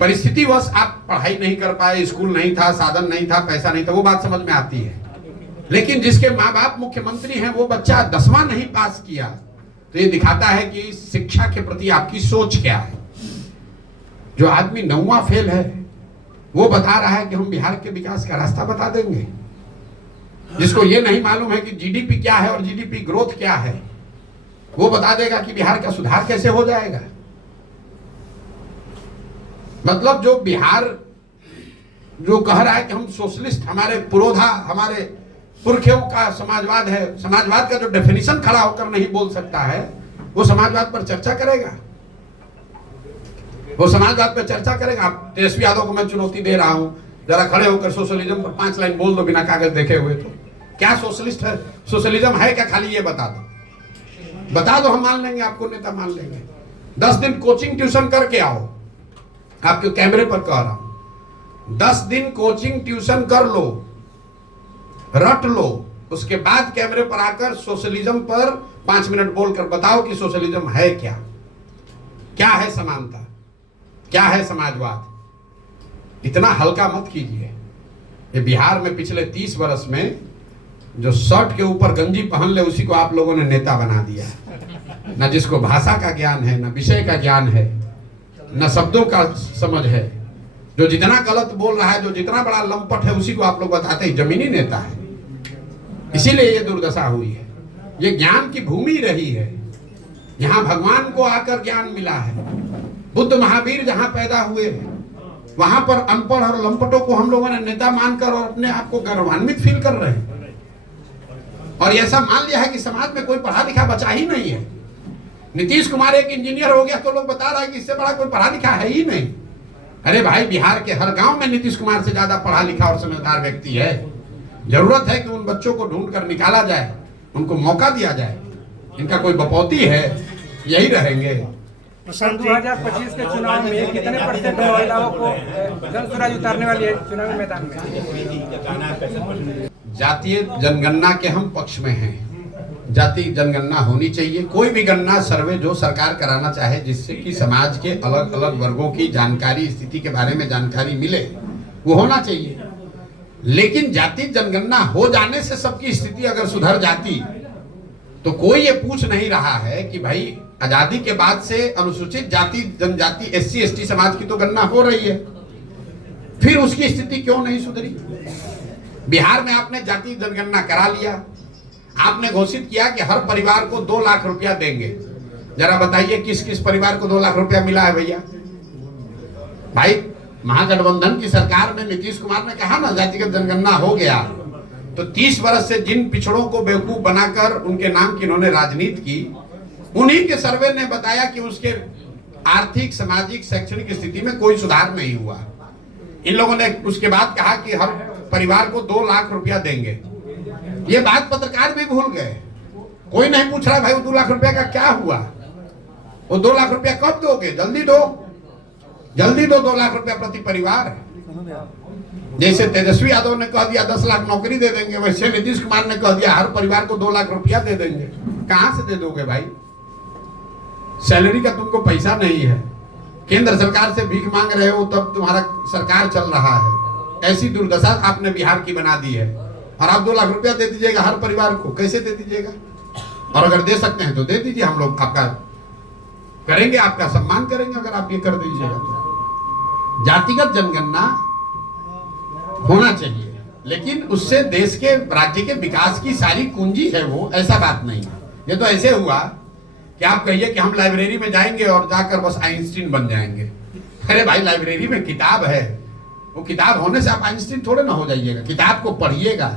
परिस्थितिवश आप पढ़ाई नहीं कर पाए, स्कूल नहीं था, साधन नहीं था, पैसा नहीं था, वो बात समझ में आती है। लेकिन जिसके माँ बाप मुख्यमंत्री हैं वो बच्चा 10वां नहीं पास किया, तो ये दिखाता है कि शिक्षा के प्रति आपकी सोच क्या है। जो आदमी 9वां फेल है वो बता रहा है कि हम बिहार के विकास का रास्ता बता देंगे। जिसको ये नहीं मालूम है कि जीडीपी क्या है और जीडीपी ग्रोथ क्या है, वो बता देगा कि बिहार का सुधार कैसे हो जाएगा। मतलब जो बिहार जो कह रहा है कि हम सोशलिस्ट, हमारे पुरोधा, हमारे पुरखों का समाजवाद है, समाजवाद का जो डेफिनेशन खड़ा होकर नहीं बोल सकता है, वो समाजवाद पर चर्चा करेगा। वो समाजवाद पर चर्चा करेगा। तेजस्वी यादव को मैं चुनौती दे रहा हूं, जरा खड़े होकर सोशलिज्म पर 5 लाइन बोल दो बिना कागज देखे हुए। तो क्या सोशलिस्ट है? सोशलिज्म है क्या? खाली ये बता दो, बता दो, हम मान लेंगे, आपको नेता मान लेंगे। 10 दिन कोचिंग ट्यूशन करके आओ, आपके कैमरे पर कह रहा हूं। 10 दिन कोचिंग ट्यूशन कर लो, रट लो, उसके बाद कैमरे पर आकर सोशलिज्म पर 5 मिनट बोलकर बताओ कि सोशलिज्म है क्या, क्या है समानता, क्या है समाजवाद। इतना हल्का मत कीजिए। ये बिहार में पिछले 30 वर्ष में जो शर्ट के ऊपर गंजी पहन ले उसी को आप लोगों ने नेता बना दिया। न जिसको भाषा का ज्ञान है, न विषय का ज्ञान है, न शब्दों का समझ है। जो जितना गलत बोल रहा है, जो जितना बड़ा लंपट है, उसी को आप लोग बताते हैं जमीनी नेता है। इसीलिए ये दुर्दशा हुई है। ये ज्ञान की भूमि रही है, यहाँ भगवान को आकर ज्ञान मिला है। बुद्ध महावीर जहाँ पैदा हुए वहां पर अनपढ़ और लंपटों को हम लोगों ने नेता मानकर और अपने आप को गौरवान्वित फील कर रहे हैं। और ऐसा मान लिया है कि समाज में कोई पढ़ा लिखा बचा ही नहीं है। नीतीश कुमार एक इंजीनियर हो गया तो लोग बता रहा है कि इससे बड़ा कोई पढ़ा लिखा है ही नहीं। अरे भाई, बिहार के हर गांव में नीतीश कुमार से ज्यादा पढ़ा लिखा और समझदार व्यक्ति है। जरूरत है कि उन बच्चों को ढूंढ कर निकाला जाए, उनको मौका दिया जाए। इनका कोई बपौती है, यही रहेंगे। 2025 के चुनाव में कितने % महिलाओं को जनसुराज उतारने वाली है चुनावी मैदान में? जातीय जनगणना के हम पक्ष में हैं। जातीय जनगणना होनी चाहिए। कोई भी गणना, सर्वे जो सरकार कराना चाहे जिससे कि समाज के अलग अलग वर्गों की जानकारी, स्थिति के बारे में जानकारी मिले, वो होना चाहिए। लेकिन जातीय जनगणना हो जाने से सबकी स्थिति अगर सुधर जाती तो कोई ये पूछ नहीं रहा है कि भाई आजादी के बाद से अनुसूचित जाति, जनजाति, SC ST समाज की तो गणना हो रही है, फिर उसकी स्थिति क्यों नहीं सुधरी? बिहार में आपने जाति जनगणना करा लिया, आपने घोषित किया कि हर परिवार को 2 लाख रुपया देंगे। जरा बताइए किस किस परिवार को 2 लाख रुपया मिला है भैया? भाई, महागठबंधन की सरकार में नीतीश कुमार ने कहा ना जातिगत जनगणना हो गया, तो 30 वर्ष से जिन पिछड़ों को बेवकूफ बनाकर उनके नाम की इन्होंने राजनीति की, उन्हीं के सर्वे ने बताया कि उसके आर्थिक, सामाजिक, शैक्षणिक स्थिति में कोई सुधार नहीं हुआ। इन लोगों ने उसके बाद कहा कि हर परिवार को 2 लाख रुपया देंगे। ये बात पत्रकार भी भूल गए। कोई नहीं पूछ रहा भाई वो 2 लाख रुपया का क्या हुआ, वो 2 लाख रुपया कब दोगे? जल्दी दो, जल्दी दो। 2 लाख रुपया प्रति परिवार। जैसे तेजस्वी यादव ने कह दिया 10 लाख नौकरी दे देंगे, वैसे नीतीश कुमार ने कह दिया हर परिवार को 2 लाख रुपया दे देंगे। कहां से दे दोगे भाई? सैलरी का तुमको पैसा नहीं है, केंद्र सरकार से भीख मांग रहे हो, तब तुम्हारा सरकार चल रहा है। ऐसी दुर्दशा आपने बिहार की बना दी है। और आप 2 लाख रुपया दे दीजिएगा हर परिवार को, कैसे दे दीजिएगा? और अगर दे सकते हैं तो दे दीजिए, हम लोग आपका करेंगे, आपका सम्मान करेंगे अगर आप ये कर दीजिएगा तो। जातिगत जनगणना होना चाहिए, लेकिन उससे देश के राज्य के विकास की सारी कुंजी है वो, ऐसा बात नहीं है। ये तो ऐसे हुआ कि आप कहिए कि हम लाइब्रेरी में जाएंगे और जाकर बस आइंस्टीन बन जाएंगे। अरे भाई, लाइब्रेरी में किताब है, वो किताब होने से आप आइंस्टीन थोड़े ना हो जाइएगा। किताब को पढ़िएगा,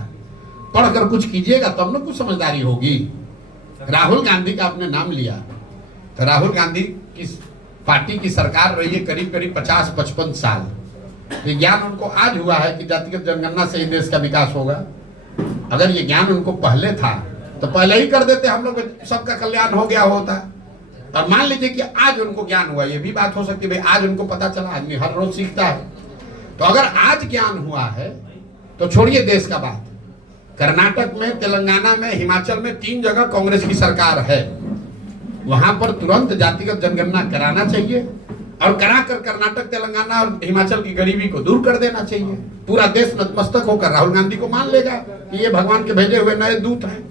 पढ़कर कुछ कीजिएगा तब ना कुछ समझदारी होगी। राहुल गांधी का आपने नाम लिया, तो राहुल गांधी की पार्टी की सरकार रही है करीब करीब 50-55 साल। ये ज्ञान उनको आज हुआ है कि जातिगत जनगणना से ही देश का विकास होगा। अगर ये ज्ञान उनको पहले था तो पहले ही कर देते, हम लोग सबका कल्याण हो गया होता। और मान लीजिए कि आज उनको ज्ञान हुआ, ये भी बात हो सकती है भाई आज उनको पता चला, आदमी हर रोज सीखता है। तो अगर आज ज्ञान हुआ है तो छोड़िए देश का बात, कर्नाटक में, तेलंगाना में, हिमाचल में 3 जगह कांग्रेस की सरकार है, वहां पर तुरंत जातिगत जनगणना कराना चाहिए और कराकर कर्नाटक, तेलंगाना और हिमाचल की गरीबी को दूर कर देना चाहिए। पूरा देश नतमस्तक होकर राहुल गांधी को मान लेगा कि ये भगवान के भेजे हुए नए दूत हैं।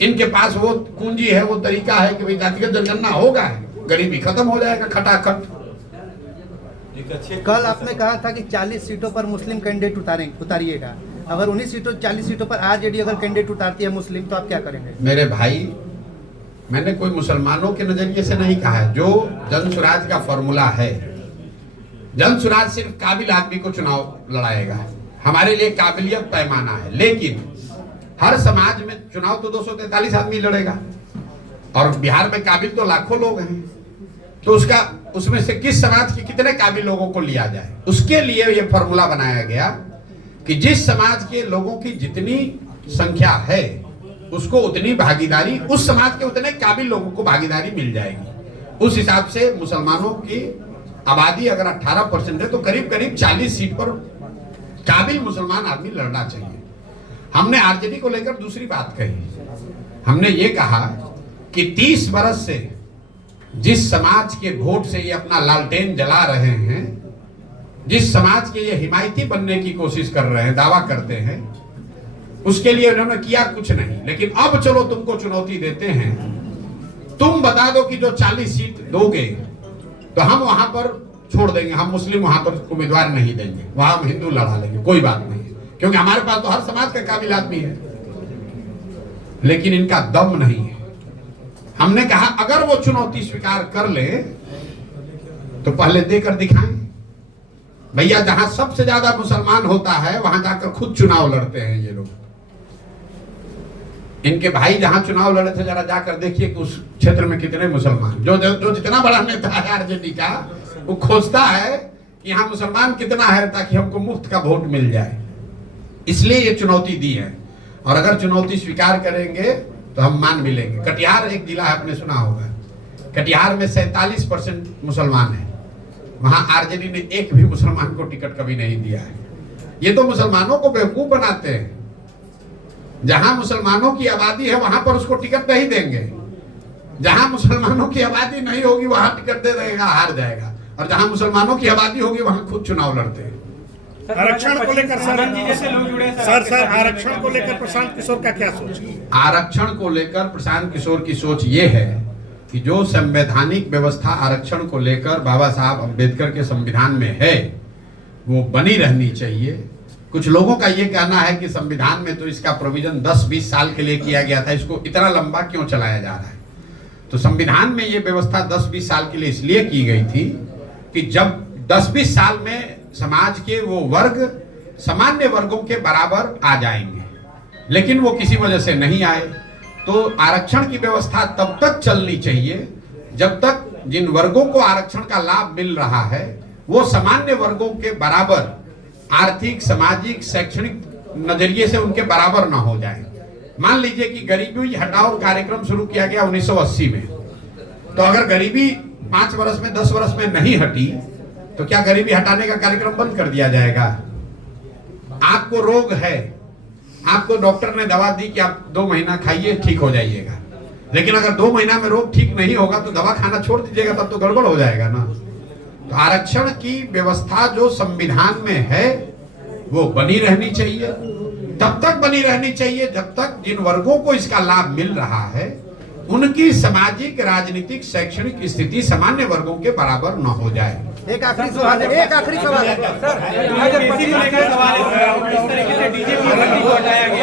इनके पास वो कुंजी है, वो तरीका है कि भाई जातिगत जनगणना होगा, गरीबी खत्म हो जाएगा खटाखट। कल आपने कहा था कि 40 सीटों पर मुस्लिम कैंडिडेट उतारिएगा। अगर 19 सीटों 40 सीटों पर आरजेडी अगर कैंडिडेट उतारती है मुस्लिम, तो आप क्या करेंगे? मेरे भाई, मैंने कोई मुसलमानों के नजरिए से नहीं कहा है। जो जन स्वराज का फॉर्मूला है, जन स्वराज सिर्फ काबिल आदमी को चुनाव लड़ाएगा। हमारे लिए काबिलियत पैमाना है, लेकिन हर समाज में चुनाव तो 243 आदमी लड़ेगा और बिहार में काबिल तो लाखों लोग हैं। तो उसमें से किस समाज के कितने काबिल लोगों को लिया जाए, उसके लिए यह फॉर्मूला बनाया गया कि जिस समाज के लोगों की जितनी संख्या है उसको उतनी भागीदारी, उस समाज के उतने काबिल लोगों को भागीदारी मिल जाएगी। उस हिसाब से मुसलमानों की आबादी अगर 18% है तो करीब करीब 40 सीट पर काबिल मुसलमान आदमी लड़ना चाहिए। हमने आरजेडी को लेकर दूसरी बात कही, हमने ये कहा कि 30 बरस से जिस समाज के वोट से ये अपना लालटेन जला रहे हैं, जिस समाज के ये हिमायती बनने की कोशिश कर रहे हैं, दावा करते हैं, उसके लिए उन्होंने किया कुछ नहीं। लेकिन अब चलो तुमको चुनौती देते हैं, तुम बता दो कि जो 40 सीट दोगे तो हम वहां पर छोड़ देंगे, हम मुस्लिम वहां पर उम्मीदवार नहीं देंगे, वहां हम हिंदू लड़ा लेंगे, कोई बात नहीं, क्योंकि हमारे पास तो हर समाज का काबिल आदमी है। लेकिन इनका दम नहीं है। हमने कहा अगर वो चुनौती स्वीकार कर ले तो पहले देकर दिखाएं। भैया, जहां सबसे ज्यादा मुसलमान होता है वहां जाकर खुद चुनाव लड़ते हैं ये लोग। इनके भाई जहां चुनाव लड़े थे, जरा जाकर देखिए कि उस क्षेत्र में कितने मुसलमान, जो जितना बड़ा नेता है आरजेडी का, वो खोजता है कि यहाँ मुसलमान कितना है ताकि हमको मुफ्त का वोट मिल जाए। इसलिए ये चुनौती दी है, और अगर चुनौती स्वीकार करेंगे तो हम मान भी लेंगे। कटिहार एक जिला है, आपने सुना होगा, कटिहार में 47% मुसलमान है, वहां आरजेडी ने एक भी मुसलमान को टिकट कभी नहीं दिया है। ये तो मुसलमानों को बेवकूफ बनाते हैं। जहां मुसलमानों की आबादी है वहां पर उसको टिकट नहीं देंगे, जहां मुसलमानों की आबादी नहीं होगी वहां टिकट दे देगा, हार जाएगा, और जहां मुसलमानों की आबादी होगी वहां खुद चुनाव लड़ते हैं। आरक्षण को लेकर जैसे लोग जुड़े सर आरक्षण को लेकर प्रशांत किशोर का क्या सोच? आरक्षण को लेकर प्रशांत किशोर की सोच ये है कि जो संवैधानिक व्यवस्था आरक्षण को लेकर बाबा साहब अम्बेडकर के संविधान में है वो बनी रहनी चाहिए। कुछ लोगों का ये कहना है कि संविधान में तो इसका प्रोविजन 10-20 साल के लिए किया गया था, इसको इतना लंबा क्यों चलाया जा रहा है? तो संविधान में ये व्यवस्था 10-20 साल के लिए इसलिए की गई थी कि जब 10-20 साल में समाज के वो वर्ग सामान्य वर्गों के बराबर आ जाएंगे, लेकिन वो किसी वजह से नहीं आए। तो आरक्षण की व्यवस्था तब तक चलनी चाहिए जब तक जिन वर्गों को आरक्षण का लाभ मिल रहा है वो सामान्य वर्गों के बराबर आर्थिक, सामाजिक, शैक्षणिक नजरिए से उनके बराबर ना हो जाए। मान लीजिए कि गरीबी हटाओ कार्यक्रम शुरू किया गया 1980 में, तो अगर गरीबी 5 वर्ष में 10 वर्ष में नहीं हटी तो क्या गरीबी हटाने का कार्यक्रम बंद कर दिया जाएगा? आपको रोग है, आपको डॉक्टर ने दवा दी कि आप 2 महीना खाइए, ठीक हो जाइएगा, लेकिन अगर 2 महीना में रोग ठीक नहीं होगा तो दवा खाना छोड़ दीजिएगा, तब तो गड़बड़ हो जाएगा ना। तो आरक्षण की व्यवस्था जो संविधान में है वो बनी रहनी चाहिए, तब तक बनी रहनी चाहिए जब तक जिन वर्गों को इसका लाभ मिल रहा है उनकी सामाजिक, राजनीतिक, शैक्षणिक स्थिति सामान्य वर्गों के बराबर न हो जाए। एक आखिरी सवाल है सर डीजे को लेकर सवाल है, किस तरीके से डीजे की भर्ती को हटाया गया